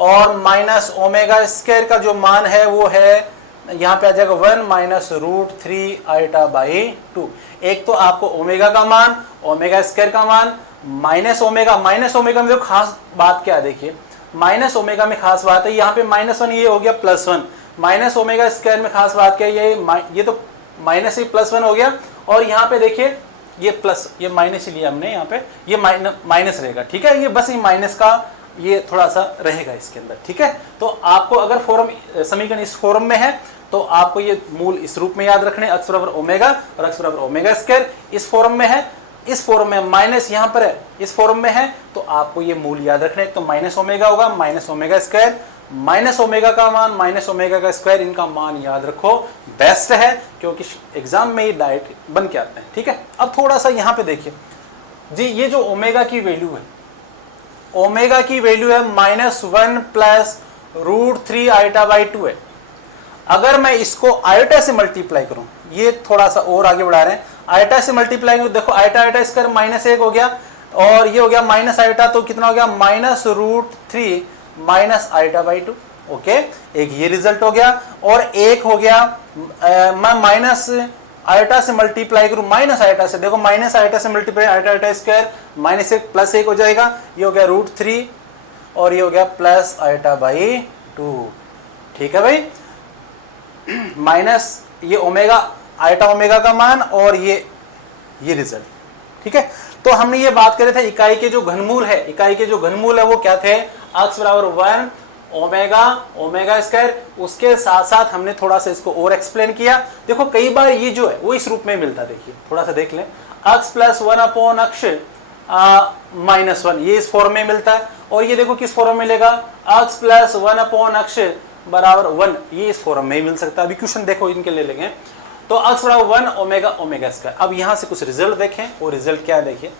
और माइनस ओमेगा स्क्वायर का जो मान है वो है यहाँ पे आ जाएगा 1 माइनस √3 आइटा बाई 2। एक तो आपको ओमेगा का मान, ओमेगा स्क्वायर का मान, माइनस ओमेगा में जो खास बात क्या है देखिए, माइनस ओमेगा में खास बात है यहाँ पे -1 ये हो गया +1, माइनस ओमेगा स्क्वायर में खास बात क्या है, ये तो माइनस से +1 हो गया, और यहाँ पे देखिए ये प्लस, ये माइनस ही लिया हमने, यहाँ पे ये माइनस रहेगा। ठीक है, ये बस ये माइनस का ये थोड़ा सा रहेगा इसके अंदर। ठीक है, तो आपको अगर फॉर्म समीकरण इस फॉर्म में है तो आपको ये मूल इस रूप में याद रखने, x बराबर ओमेगा और x बराबर ओमेगा स्क्वायर। इस फॉर्म में है, इस फॉर्म में माइनस यहाँ पर है, इस फॉर्म में है तो आपको ये मूल याद रखने, एक तो माइनस ओमेगा होगा minus omega square minus omega का मान, माइनस ओमेगा का स्क्वायर, इनका मान याद रखो, बेस्ट है क्योंकि एग्जाम में ये डायरेक्ट बन के आते हैं। ठीक है, अब थोड़ा सा यहाँ पे देखिए जी, ये जो ओमेगा की वैल्यू है, ओमेगा की वैल्यू है -1 प्लस √3 आइटा बाई 2 है। अगर मैं इसको आइटा से मल्टीप्लाई करूं, ये थोड़ा सा और आगे बढ़ा रहे हैं, आइटा से मल्टीप्लाई करूं, देखो आइटा आइटा स्क्वायर -1 हो गया और ये हो गया माइनस आइटा, तो कितना हो गया -√3 माइनस आइटा बाई 2। ओके, एक ये रिजल्ट हो गया और एक हो गया मैं माइनस आइटा से मल्टीप्लाई करूं माइनस आइटा से, देखो माइनस आइटा से multiply iota iota square -1 plus 1 हो जाएगा, ये हो गया √3 और ये हो गया प्लस आइटा बाई 2। ठीक है भाई, माइनस ये ओमेगा आइटा ओमेगा का मान और ये रिजल्ट। ठीक है, तो हमने ये बात करे थे इकाई के जो घनमूल है, इकाई के जो घनमूल है वो क्या थे, x बराबर 1 ओमेगा ओमेगा स्क्वायर। उसके साथ साथ हमने थोड़ा सा इसको और एक्सप्लेन किया। देखो कई बार ये जो है वो इस रूप में मिलता है, देखिए थोड़ा सा देख लें, x प्लस 1 अपॉन अक्ष -1, ये इस फॉर्म में मिलता है। और ये देखो किस फॉर्म में मिलेगा, x प्लस 1 अपॉन अक्ष बराबर 1, ये इस फॉर्म में ही मिल सकता है। अभी क्वेश्चन देखो इनके ले लेंगे, तो x बराबर 1 ओमेगा ओमेगा स्क्वायर। अब यहाँ से कुछ रिजल्ट देखें, वो रिजल्ट क्या है देखिए,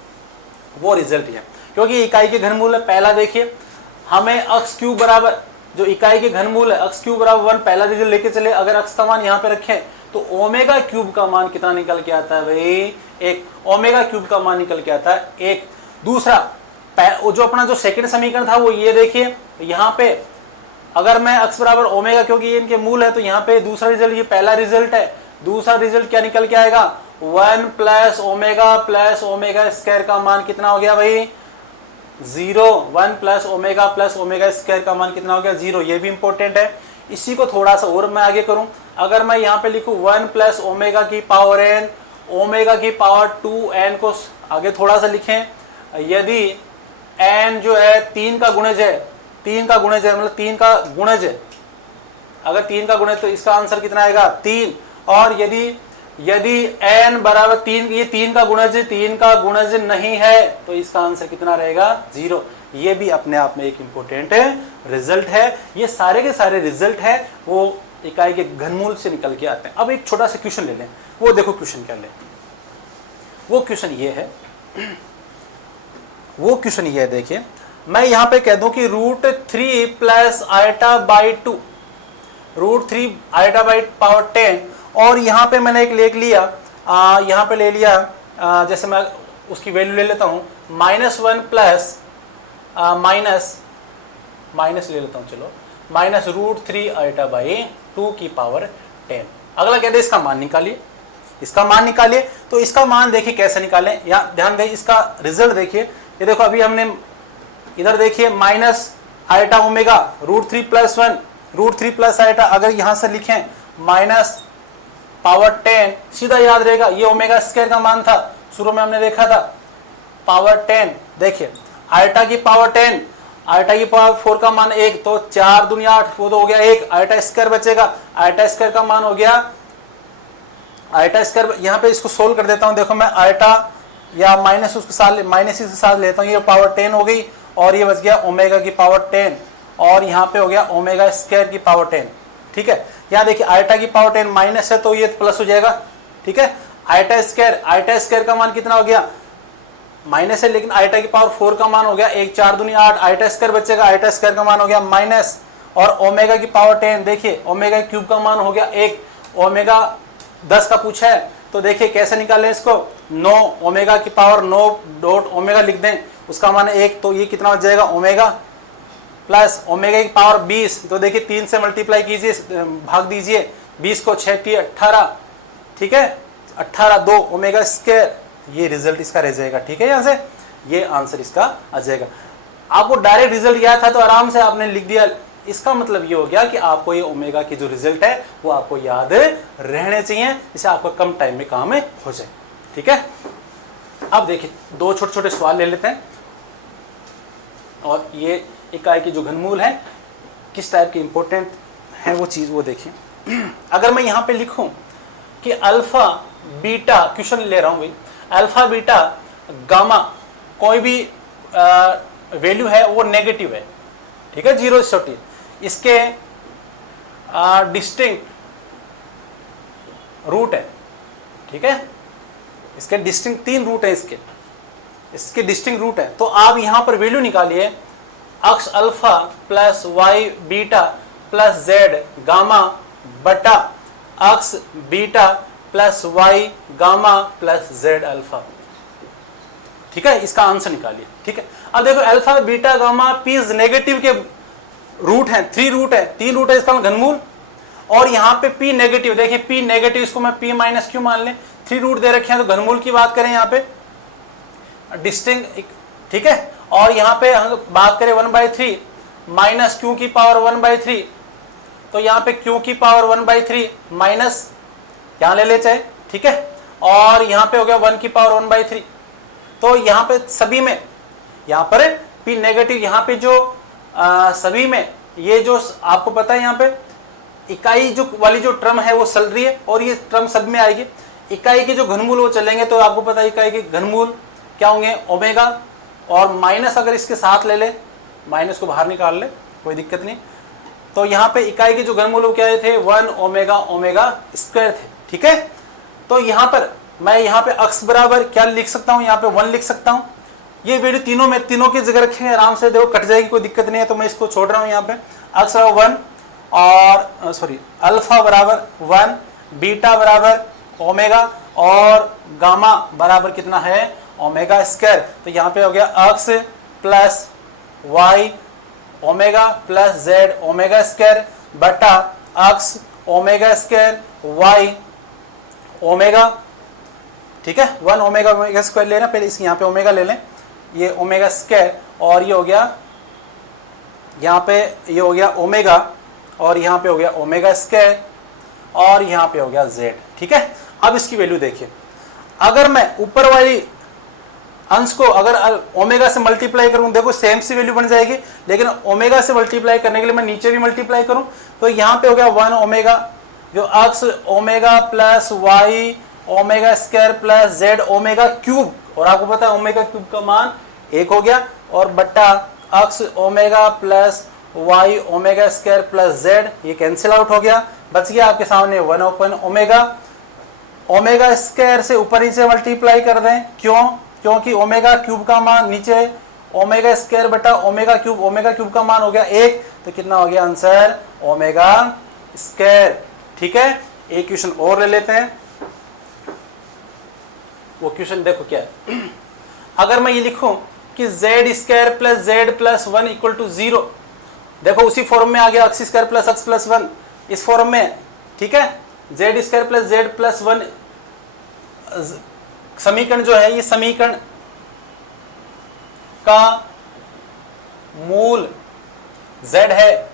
वो रिजल्ट है क्योंकि इकाई के घनमूल है। पहला देखिए, हमें x क्यूब बराबर, जो इकाई के घनमूल है x क्यूब बराबर 1, पहला रिजल्ट लेके चले, अगर x का मान यहाँ पे रखें तो ओमेगा क्यूब का मान कितना निकल के आता है भाई, 1। ओमेगा क्यूब का मान निकल के आता है 1। दूसरा जो अपना जो सेकंड समीकरण था वो ये देखिए, यहाँ पे अगर मैं x बराबर ओमेगा, क्योंकि ये इनके मूल है, तो यहाँ पे दूसरा रिजल्ट, ये पहला रिजल्ट है, दूसरा रिजल्ट क्या निकल के आएगा, 1 प्लस ओमेगा स्क्वायर का मान कितना हो गया भाई, 0। 1 प्लस ओमेगा स्क्वायर का मान कितना हो गया, 0। ये भी इंपॉर्टेंट है। इसी को थोड़ा सा और मैं आगे करूं, अगर मैं यहाँ पे लिखूं 1 प्लस ओमेगा की पावर n, ओमेगा की पावर 2n को आगे थोड़ा सा लिखें, यदि n जो है 3 का गुणज है, 3 का गुणज है मतलब 3 का गुणज है, अगर 3 का गुणज तो इसका आंसर कितना आएगा 3। और यदि n बराबर 3, ये 3 का गुणज नहीं है तो इसका आंसर कितना रहेगा 0। ये भी अपने आप में एक इंपॉर्टेंट रिजल्ट है। ये सारे के सारे रिजल्ट है वो इकाई के घनमूल से निकल के आते हैं। अब एक छोटा सा क्वेश्चन ले लें, वो देखो क्वेश्चन क्या ले, वो क्वेश्चन ये है, वो क्वेश्चन ये है, देखिए मैं यहाँ पे कह दूं कि √3 plus iota by 2, √3 iota by power 10, और यहाँ पे मैंने एक लेख लिया, यहाँ पे ले लिया, जैसे मैं उसकी वैल्यू ले लेता हूँ -1 प्लस माइनस ले लेता हूँ, चलो -√3 आइटा बाई 2 की पावर 10। अगला कहते हैं इसका मान निकालिए, इसका मान निकालिए। तो इसका मान देखिए कैसे निकालें, यहाँ ध्यान दें, इसका रिजल्ट देखिए, ये देखो अभी हमने इधर देखिए minus iota omega √3 plus 1, √3 plus iota, अगर यहाँ से लिखें माइनस पावर 10, सीधा याद रहेगा, ये ओमेगा स्क्वायर का मान था, शुरू में हमने देखा था, पावर 10। देखिए आइटा की पावर 10, आइटा की पावर 4 का मान 1, तो 4 दूनी 8, वो तो हो गया 1, आइटा स्क्वायर बचेगा, आइटा स्क्वायर का मान हो गया, आइटा स्क्वायर, यहाँ पे इसको सोल्व कर देता हूँ, देखो मैं आइटा या माइनस उसके साथ, माइनस के साथ लेता हूँ, ये पावर 10 हो गई और ये बच गया ओमेगा की पावर 10, और यहाँ पे हो गया ओमेगा स्क्वायर की पावर 10। ठीक है, यहाँ देखिए आइटा की पावर 10 माइनस है तो ये प्लस हो जाएगा। ठीक है, आइटा स्क्वायर का मान कितना हो गया, माइनस है, लेकिन आइटा की पावर 4 का मान हो गया 1, 4 दूनी 8, आइटा स्क्वायर बचेगा, आइटा स्क्वायर का मान हो गया माइनस, और ओमेगा की पावर 10, देखिए ओमेगा क्यूब का मान हो गया 1, ओमेगा 10 का पूछा है, तो देखिए कैसे निकालें इसको, 9 ओमेगा की पावर 9 डॉट ओमेगा लिख दें, उसका मान है 1, तो ये कितना हो जाएगा ओमेगा, प्लस ओमेगा की पावर 20, तो देखिए 3 से मल्टीप्लाई कीजिए, भाग दीजिए, 20 को 6 × 18, ठीक है, 18 2 ओमेगा स्क्वायर, ये रिजल्ट इसका रह जाएगा। ठीक है, यहाँ से ये आंसर इसका आ जाएगा। आपको डायरेक्ट रिजल्ट याद था तो आराम से आपने लिख दिया, इसका मतलब ये हो गया कि आपको ये ओमेगा की जो रिजल्ट है वो आपको याद रहने चाहिए, जिससे आपका कम टाइम में काम हो जाए। ठीक है, अब देखिए 2 छोटे छोटे सवाल ले लेते हैं, और ये इकाई की जो घनमूल है किस टाइप के इंपॉर्टेंट है वो चीज़ वो देखिए। अगर मैं यहाँ पे लिखूं कि अल्फा बीटा, क्वेश्चन ले रहा हूँ भाई, अल्फा बीटा गामा कोई भी वैल्यू है वो नेगेटिव है, ठीक है, 0 से छोटी, इसके डिस्टिंक्ट रूट है, ठीक है, इसके डिस्टिंक्ट 3 रूट है, इसके डिस्टिंक्ट रूट है। तो आप यहां पर वैल्यू निकालिए, x alpha plus y beta plus z gamma बटा x beta plus y gamma plus z alpha, ठीक है, इसका आंसर निकालिए। ठीक है, अब देखो alpha beta gamma P negative के रूट हैं, 3 रूट है, 3 रूट है, इसका घनमूल। और यहाँ पे p नेगेटिव, देखिए p नेगेटिव, इसको मैं p माइनस क्यू मान लें, 3 रूट दे रखे हैं, तो घनमूल की बात करें यहाँ पे डिस्टिंक्ट, ठीक है। और यहाँ पे हम बात करें 1/3 माइनस क्यू की पावर 1/3, तो यहाँ पे क्यू की पावर 1/3 माइनस यहाँ ले ले चाहे, ठीक है। और यहाँ पे हो गया 1 की पावर 1/3। तो यहाँ पे सभी में, यहाँ पर p नेगेटिव, यहाँ पे जो सभी में ये जो आपको पता है यहाँ पे इकाई जो वाली जो टर्म है वो चल रही है, और ये टर्म सब में आएगी। इकाई के जो घनमूल वो चलेंगे, तो आपको पता है इकाई के घनमूल क्या होंगे, ओमेगा, और माइनस अगर इसके साथ ले ले, माइनस को बाहर निकाल ले, कोई दिक्कत नहीं। तो यहाँ पे इकाई के जो घनमूल वो क्या थे, 1 ओमेगा ओमेगा स्क्वायर थे, ठीक है। तो यहाँ पर मैं यहाँ पे अक्स बराबर क्या लिख सकता हूँ, यहाँ पे 1 लिख सकता हूँ। ये वैल्यू तीनों में, तीनों की जगह रखेंगे, आराम से देखो कट जाएगी, कोई दिक्कत नहीं है। तो मैं इसको छोड़ रहा हूँ यहाँ पे, अक्स 1 और सॉरी अल्फा बराबर 1, बीटा बराबर ओमेगा, और गामा बराबर कितना है, ओमेगा स्क्वायर। तो यहाँ पे हो गया x plus y omega plus z omega square बटा x omega square y omega, ठीक है। 1 ओमेगा ओमेगा स्क्वायर लेना, पहले इस यहाँ पे ओमेगा ले लें, ये ओमेगा स्क्वायर, और ये हो गया यहाँ पे, ये हो गया ओमेगा, और यहाँ पे हो गया ओमेगा स्क्वायर, और यहाँ पे हो गया जेड, ठीक है। अब इसकी वैल्यू देखिए, अगर मैं ऊपर वाली अंश को अगर ओमेगा से मल्टीप्लाई करूं, देखो सेम सी वैल्यू बन जाएगी, लेकिन ओमेगा से मल्टीप्लाई करने के लिए मैं नीचे भी मल्टीप्लाई करूं, तो यहाँ पे हो गया 1 ओमेगा, जो x omega plus y omega square plus z omega cube, और आपको पता है ओमेगा क्यूब का मान 1 हो गया, और बट्टा x omega plus y omega square plus z, ये कैंसिल आउट हो गया, बच गया आपके सामने 1 ओपन ओमेगा। ओमेगा स्क्वायर से ऊपर नीचे मल्टीप्लाई कर दें, क्यों, क्योंकि ओमेगा क्यूब का मान नीचे, ओमेगा स्क्वायर बटा ओमेगा क्यूब का मान हो गया 1, तो कितना हो गया आंसर, ओमेगा स्क्वायर, ठीक है। एक क्वेश्चन और ले लेते हैं, वो क्वेश्चन देखो क्या है। अगर मैं ये लिखूं कि z square plus z plus 1 equal to 0, देखो उसी फॉर्म में आ गया, x square plus x plus 1 इस फॉर्म में, ठीक है। Z square plus z plus 1 समीकरण जो है, ये समीकरण का मूल z है,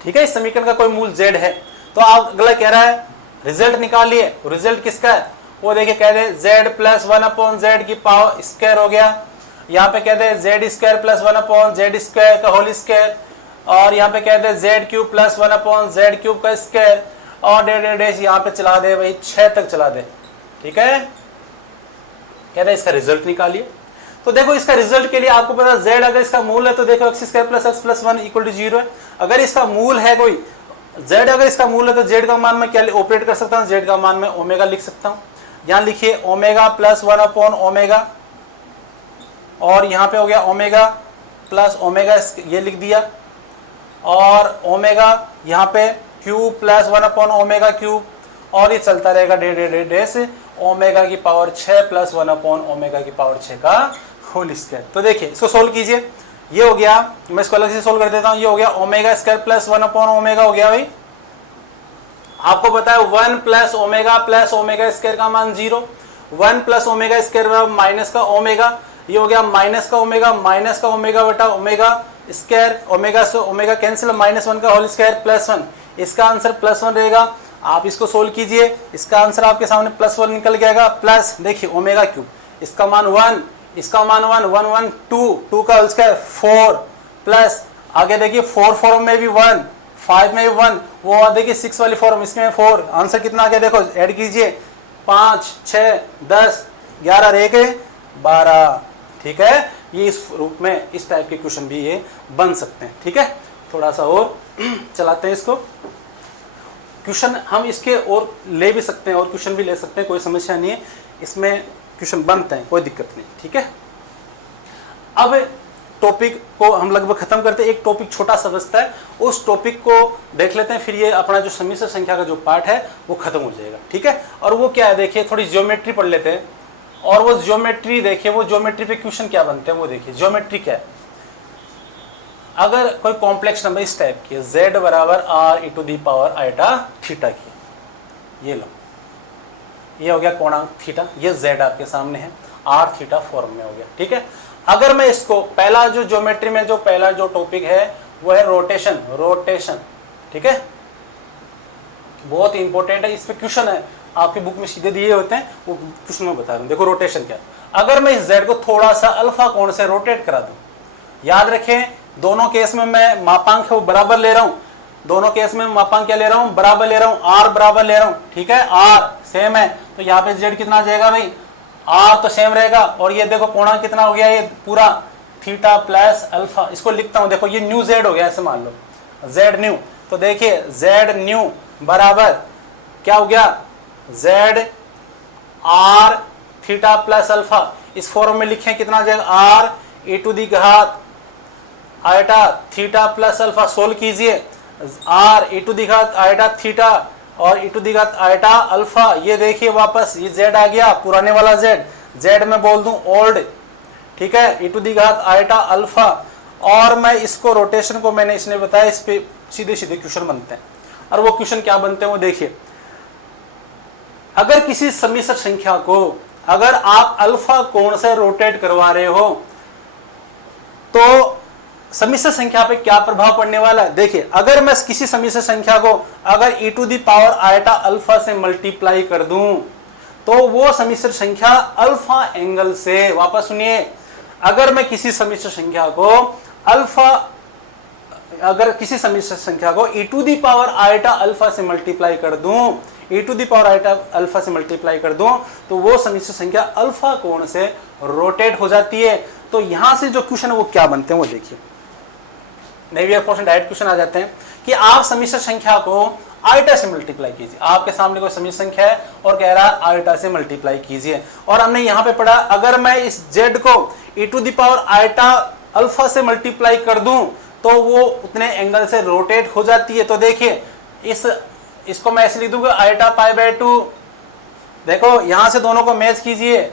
ठीक है। इस समीकरण का कोई मूल z है, तो आप अगला कह रहा है रिजल्ट निकालिए। रिजल्ट किसका है, वो देखिए, कह दे z प्लस 1/z की पावर स्क्वायर हो गया, यहाँ पे कह दे z square plus 1/z square का होल स्क्वायर, और यहाँ पे कह दे z cube plus 1/z cube का स्क्वायर, और डेढ़ यहाँ पे चला दे भाई 6 तक चला दे, ठीक है। कह रहे इसका रिजल्ट निकालिए। तो देखो इसका रिजल्ट के लिए आपको पता है z अगर इसका मूल है, तो देखो x square plus x plus 1 equal to 0 है। अगर इसका मूल है कोई z, अगर इसका मूल है, तो z का मान मैं क्या ऑपरेट कर सकता हूँ, z का मान मैं ओमेगा लिख सकता हूँ। यहाँ लिखिए ओमेगा प्लस 1/ओमेगा, और यहाँ पे हो गया ओमेगा प्लस ओमेगा, ये लिख दिया, और ओमेगा यहाँ पे क्यूब प्लस 1/ओमेगा क्यूब, और ये चलता रहेगा डेढ़ से ओमेगा की पावर 6 प्लस 1/ओमेगा की पावर 6 का होल स्क्वायर। तो देखिए इसको सोल्व कीजिए, ये हो गया, मैं इसको अलग से सोल्व कर देता हूँ, ये हो गया ओमेगा स्क्वायर प्लस 1/ओमेगा हो गया भाई। आपको पता है 1 प्लस ओमेगा स्क्वायर का मान 0, 1 प्लस ओमेगा स्क्वायर माइनस का ओमेगा, ये हो गया माइनस का ओमेगा बटा ओमेगा स्क्वायर, ओमेगा से ओमेगा कैंसिल, -1 का होल स्क्वायर प्लस 1, इसका आंसर प्लस 1 रहेगा। आप इसको सोल्व कीजिए, इसका आंसर आपके सामने +1 निकल जाएगा, प्लस देखिए ओमेगा क्यूब, इसका मान 1, इसका मान 1 1 1 2 का होल स्क्वायर 4, प्लस आगे देखिए 4 फॉर्म में भी 1, 5 में भी 1, वो देखिए 6 वाली फॉर्म, इसमें 4, आंसर कितना आ गया देखो, ऐड कीजिए 5 6 10 11 1 12, ठीक है। ये इस रूप में इस टाइप के क्वेश्चन भी ये बन सकते हैं, ठीक है। थोड़ा सा और चलाते हैं इसको। क्वेश्चन हम इसके और ले भी सकते हैं और क्वेश्चन भी ले सकते हैं, कोई समस्या नहीं है, इसमें क्वेश्चन बनते हैं, कोई दिक्कत नहीं, ठीक है। अब टॉपिक को हम लगभग खत्म करते हैं, एक टॉपिक छोटा सा बचता है, उस टॉपिक को देख लेते हैं, फिर ये अपना जो सम्मिश्र संख्या का जो पार्ट है वो खत्म हो जाएगा, ठीक है। और वो क्या है, देखिए थोड़ी ज्योमेट्री पढ़ लेते हैं, और वो ज्योमेट्री देखिए, वो ज्योमेट्री पे क्वेश्चन क्या बनते हैं वो देखिए। ज्योमेट्री क्या है, अगर कोई कॉम्प्लेक्स नंबर इस टाइप की z बराबर r e to the power iota theta की, ये लो, ये हो गया कोणांक थीटा, ये z आपके सामने है, r थीटा फॉर्म में हो गया, ठीक है। अगर मैं इसको पहला जो ज्योमेट्री में जो पहला जो टॉपिक है वो है रोटेशन, रोटेशन, ठीक है, बहुत इंपॉर्टेंट है, इस पे क्वेश्चन है आपकी बुक में सीधे दिए होते हैं, वो क्वेश्चन में बता रहा हूं। देखो रोटेशन क्या, अगर मैं इस z को थोड़ा सा अल्फा कोण से रोटेट करा दूं, याद रखें दोनों केस में मैं मापांक है वो बराबर ले रहा हूं, दोनों केस में मापांक क्या ले रहा हूं, बराबर ले रहा हूं, r बराबर ले रहा हूं, ठीक है, r सेम है, तो यहाँ पे z कितना आ जाएगा भाई, r तो सेम रहेगा, और ये देखो कोणांक कितना हो गया, ये पूरा थीटा प्लस अल्फा, इसको लिखता हूं, देखो ये न्यू z हो गया, ऐसे मान लो z न्यू, तो देखिए z न्यू बराबर क्या हो गया, z r theta plus alpha, इस फॉर्म में लिखें कितना आ जाएगा, r e टू दी घात iota theta plus alpha, solve कीजिए, r e टू दी घात आइटा थीटा और e टू दी घात आइटा अल्फा, ये देखिए वापस ये z आ गया, पुराने वाला z में बोल दूं ओल्ड, ठीक है, e टू दी घात आइटा अल्फा, और मैं इसको रोटेशन को मैंने इसने बताया, इस पे सीधे सीधे क्वेश्चन बनते हैं, और वो क्वेश्चन क्या बनते हैं वो देखिए। अगर किसी सम्मिश्र संख्या को अगर आप अल्फा कोण से रोटेट करवा रहे हो तो सम्मिश्र संख्या पे क्या प्रभाव पड़ने वाला है, देखिए अगर मैं किसी सम्मिश्र संख्या को अगर e to the power iota alpha से मल्टीप्लाई कर दूं तो वो सम्मिश्र संख्या अल्फा एंगल से, वापस सुनिए, अगर मैं किसी सम्मिश्र संख्या को अगर किसी सम्मिश्र संख्या को e to the power iota alpha से मल्टीप्लाई कर दूं, e to the power iota alpha से मल्टीप्लाई कर दूं तो वो सम्मिश्र संख्या अल्फा कोण से रोटेट हो जाती है। तो यहां से जो क्वेश्चन है वो क्या बनते हैं वो देखिए, नेवियर पोर्शन डायरेक्ट क्वेश्चन आ जाते हैं कि आप सम्मिश्र संख्या को आइटा से मल्टीप्लाई कीजिए, आपके सामने कोई सम्मिश्र संख्या है और कह रहा है आइटा से मल्टीप्लाई कीजिए, और हमने यहाँ पे पढ़ा अगर मैं इस z को e to the power iota alpha से मल्टीप्लाई कर दूं तो वो उतने एंगल से रोटेट हो जाती है। तो देखिए इसको मैं ऐसे लिख दूंगा आइटा पाई बाय 2, देखो यहां से दोनों को मैच कीजिए,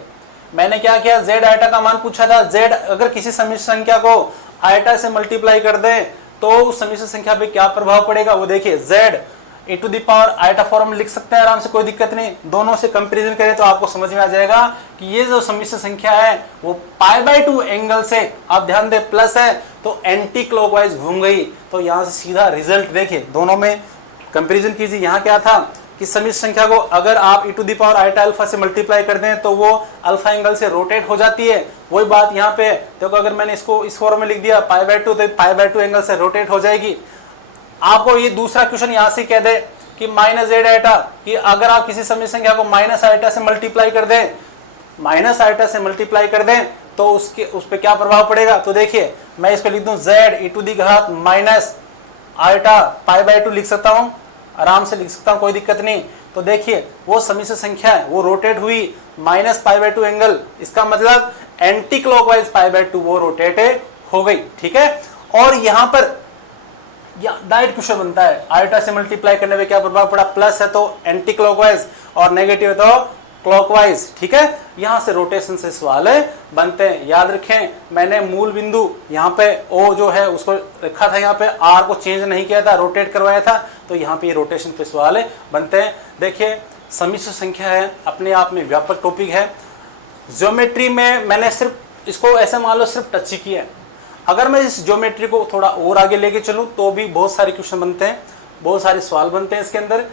मैंने क्या किया, z आइटा का मान पूछा था, z अगर किसी सम्मिश्र संख्या को आइटा से मल्टीप्लाई कर दें तो उस सम्मिश्र संख्या पे क्या प्रभाव पड़ेगा वो देखिए, z e to the power iota form में लिख सकते हैं आराम से, कोई दिक्कत नहीं, दोनों से कंपैरिजन करें तो आपको समझ में आ जाएगा कि ये जो सम्मिश्र संख्या है वो पाई बाय 2 एंगल से, आप ध्यान दें प्लस है तो एंटी क्लॉकवाइज घूम गई, तो यहां से सीधा रिजल्ट देखिए, दोनों में कंपैरिजन कीजिए। यहाँ क्या था कि सम्मिश्र संख्या को अगर आप e to the power iota alpha से मल्टीप्लाई कर दें तो वो अल्फा एंगल से रोटेट हो जाती है, वही बात यहाँ पे देखो, अगर मैंने इसको इस फॉर्म में लिख दिया पाई बाय 2 तो पाई बाय 2 एंगल से रोटेट हो जाएगी। आपको ये दूसरा क्वेश्चन यहाँ से कह दे कि माइनस z आइटा, कि अगर आप किसी सम्मिश्र संख्या को माइनस आइटा से मल्टीप्लाई कर दें, माइनस आइटा से मल्टीप्लाई कर दें तो उस पर क्या प्रभाव पड़ेगा, तो देखिए मैं इसको लिख दूं z e टू दी घात माइनस आइटा पाई बाय 2 लिख सकता हूं, आराम से लिख सकता हूं, कोई दिक्कत नहीं। तो देखिए वो सम्मिश्र संख्या है वो रोटेट हुई माइनस पाई बाय 2 एंगल, इसका मतलब एंटी क्लॉकवाइज पाई बाय 2 वो रोटेट हो गई, ठीक है। और यहां पर डायरेक्ट क्वेश्चन बनता है, आइटा से मल्टीप्लाई करने पे क्या प्रभाव पड़ा, प्लस है तो एंटी क्लॉकवाइज और नेगेटिव है तो क्लॉकवाइज, ठीक है। यहां से रोटेशन से सवाल बनते हैं, याद रखें मैंने मूल बिंदु यहाँ पे ओ जो है उसको रखा था, यहाँ पे आर को चेंज नहीं किया था, रोटेट करवाया था, तो यहाँ पे रोटेशन पे सवाल बनते हैं। देखिए सम्मिश्र संख्या है अपने आप में व्यापक टॉपिक है, ज्योमेट्री में मैंने सिर्फ इसको ऐसे मान लो सिर्फ टच ही किया है, अगर मैं इस ज्योमेट्री को थोड़ा और आगे लेके चलूं तो भी बहुत सारे क्वेश्चन बनते हैं, बहुत सारे सवाल बनते हैं इसके अंदर।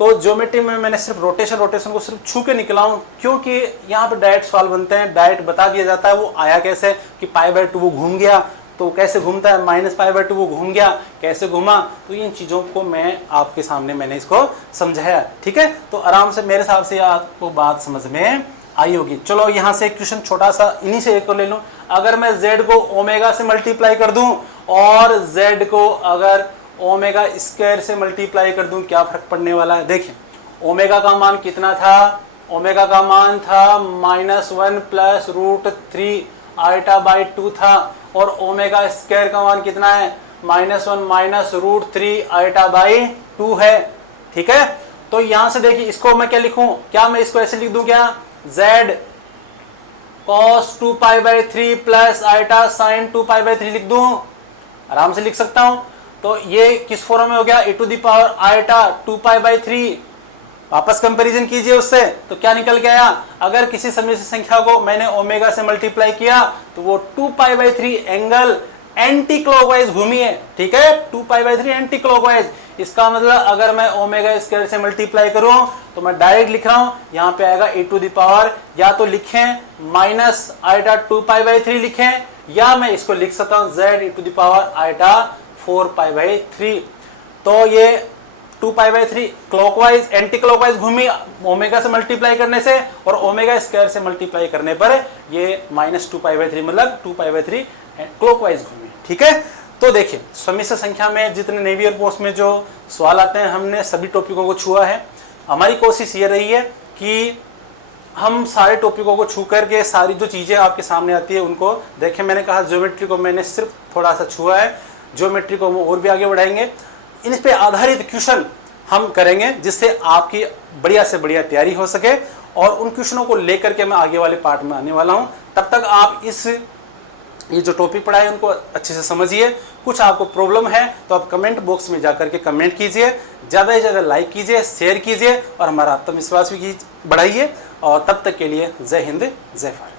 तो ज्योमेट्री में मैंने सिर्फ रोटेशन को सिर्फ छू के निकला हूं, क्योंकि यहाँ पे डायरेक्ट सवाल बनते हैं, डायरेक्ट बता दिया जाता है वो आया कैसे, कि पाई बाय 2 वो घूम गया तो कैसे घूमता है, माइनस पाई बाय 2 वो घूम गया कैसे घूमा, तो इन चीज़ों को मैं आपके सामने मैंने इसको समझाया, ठीक है। तो आराम से मेरे हिसाब से आपको बात समझ में आई होगी। चलो यहाँ से क्वेश्चन छोटा सा इन्हीं से एक को ले लूँ, अगर मैं z को ओमेगा से मल्टीप्लाई कर दूं और z को अगर ओमेगा स्क्वायर से मल्टीप्लाई कर दूं क्या फर्क पड़ने वाला है। देखिए ओमेगा का मान कितना था, ओमेगा का मान था -1 प्लस √3 आइटा बाई 2 था, और ओमेगा स्क्वायर का मान कितना है -1 माइनस √3 आइटा बाई 2 है। ठीक है, तो यहां से देखिए इसको मैं क्या लिखूं, क्या मैं इसको ऐसे लिख दूं क्या, z cos 2π/3 plus iota sine 2π/3 लिख दूं, आराम से लिख सकता हूं। तो ये किस फॉर्म में हो गया, e⁻ आइटा 2π/3, वापस कंपैरिजन कीजिए उससे तो क्या निकल के आया, अगर किसी समिश्र संख्या को मैंने ओमेगा से मल्टीप्लाई किया तो वो 2π/3 एंगल एंटी क्लॉकवाइज घूमी है। ठीक है, 2π/3 एंटी क्लॉकवाइज, इसका मतलब अगर मैं ओमेगा स्क्वायर से मल्टीप्लाई करूं तो मैं डायरेक्ट लिख रहा हूं, यहां पे आएगा e⁻, या तो लिखें माइनस आइटा 2π/3 लिखें, या मैं इसको लिख सकता हूं z e⁻ आइटा 4π/3। तो ये 2π/3 क्लॉकवाइज एंटी क्लॉकवाइज घूमी ओमेगा से मल्टीप्लाई करने से, और ओमेगा स्क्वायर से मल्टीप्लाई करने पर ये -2π/3 मतलब 2π/3 क्लॉकवाइज घूमी। ठीक है, तो देखिए समिश्र संख्या में जितने नेवियर पोस्ट में जो सवाल आते हैं हमने सभी टॉपिकों को छुआ है। हमारी कोशिश ये रही है कि हम सारे टॉपिकों को छू करके सारी जो चीज़ें आपके सामने आती है उनको देखें। मैंने कहा ज्योमेट्री को मैंने सिर्फ थोड़ा सा छुआ है, ज्योमेट्री को हम और भी आगे बढ़ाएंगे, इन पे आधारित क्वेश्चन हम करेंगे जिससे आपकी बढ़िया से बढ़िया तैयारी हो सके, और उन क्वेश्चनों को लेकर के मैं आगे वाले पार्ट में आने वाला हूं। तब तक आप ये जो टॉपिक पढ़ा है उनको अच्छे से समझिए। कुछ आपको प्रॉब्लम है तो आप कमेंट बॉक्स में जाकर के कमेंट कीजिए, ज़्यादा से ज़्यादा लाइक कीजिए, शेयर कीजिए, और हमारा आत्मविश्वास भी बढ़ाइए। और तब तक के लिए जय हिंद, जय भारत।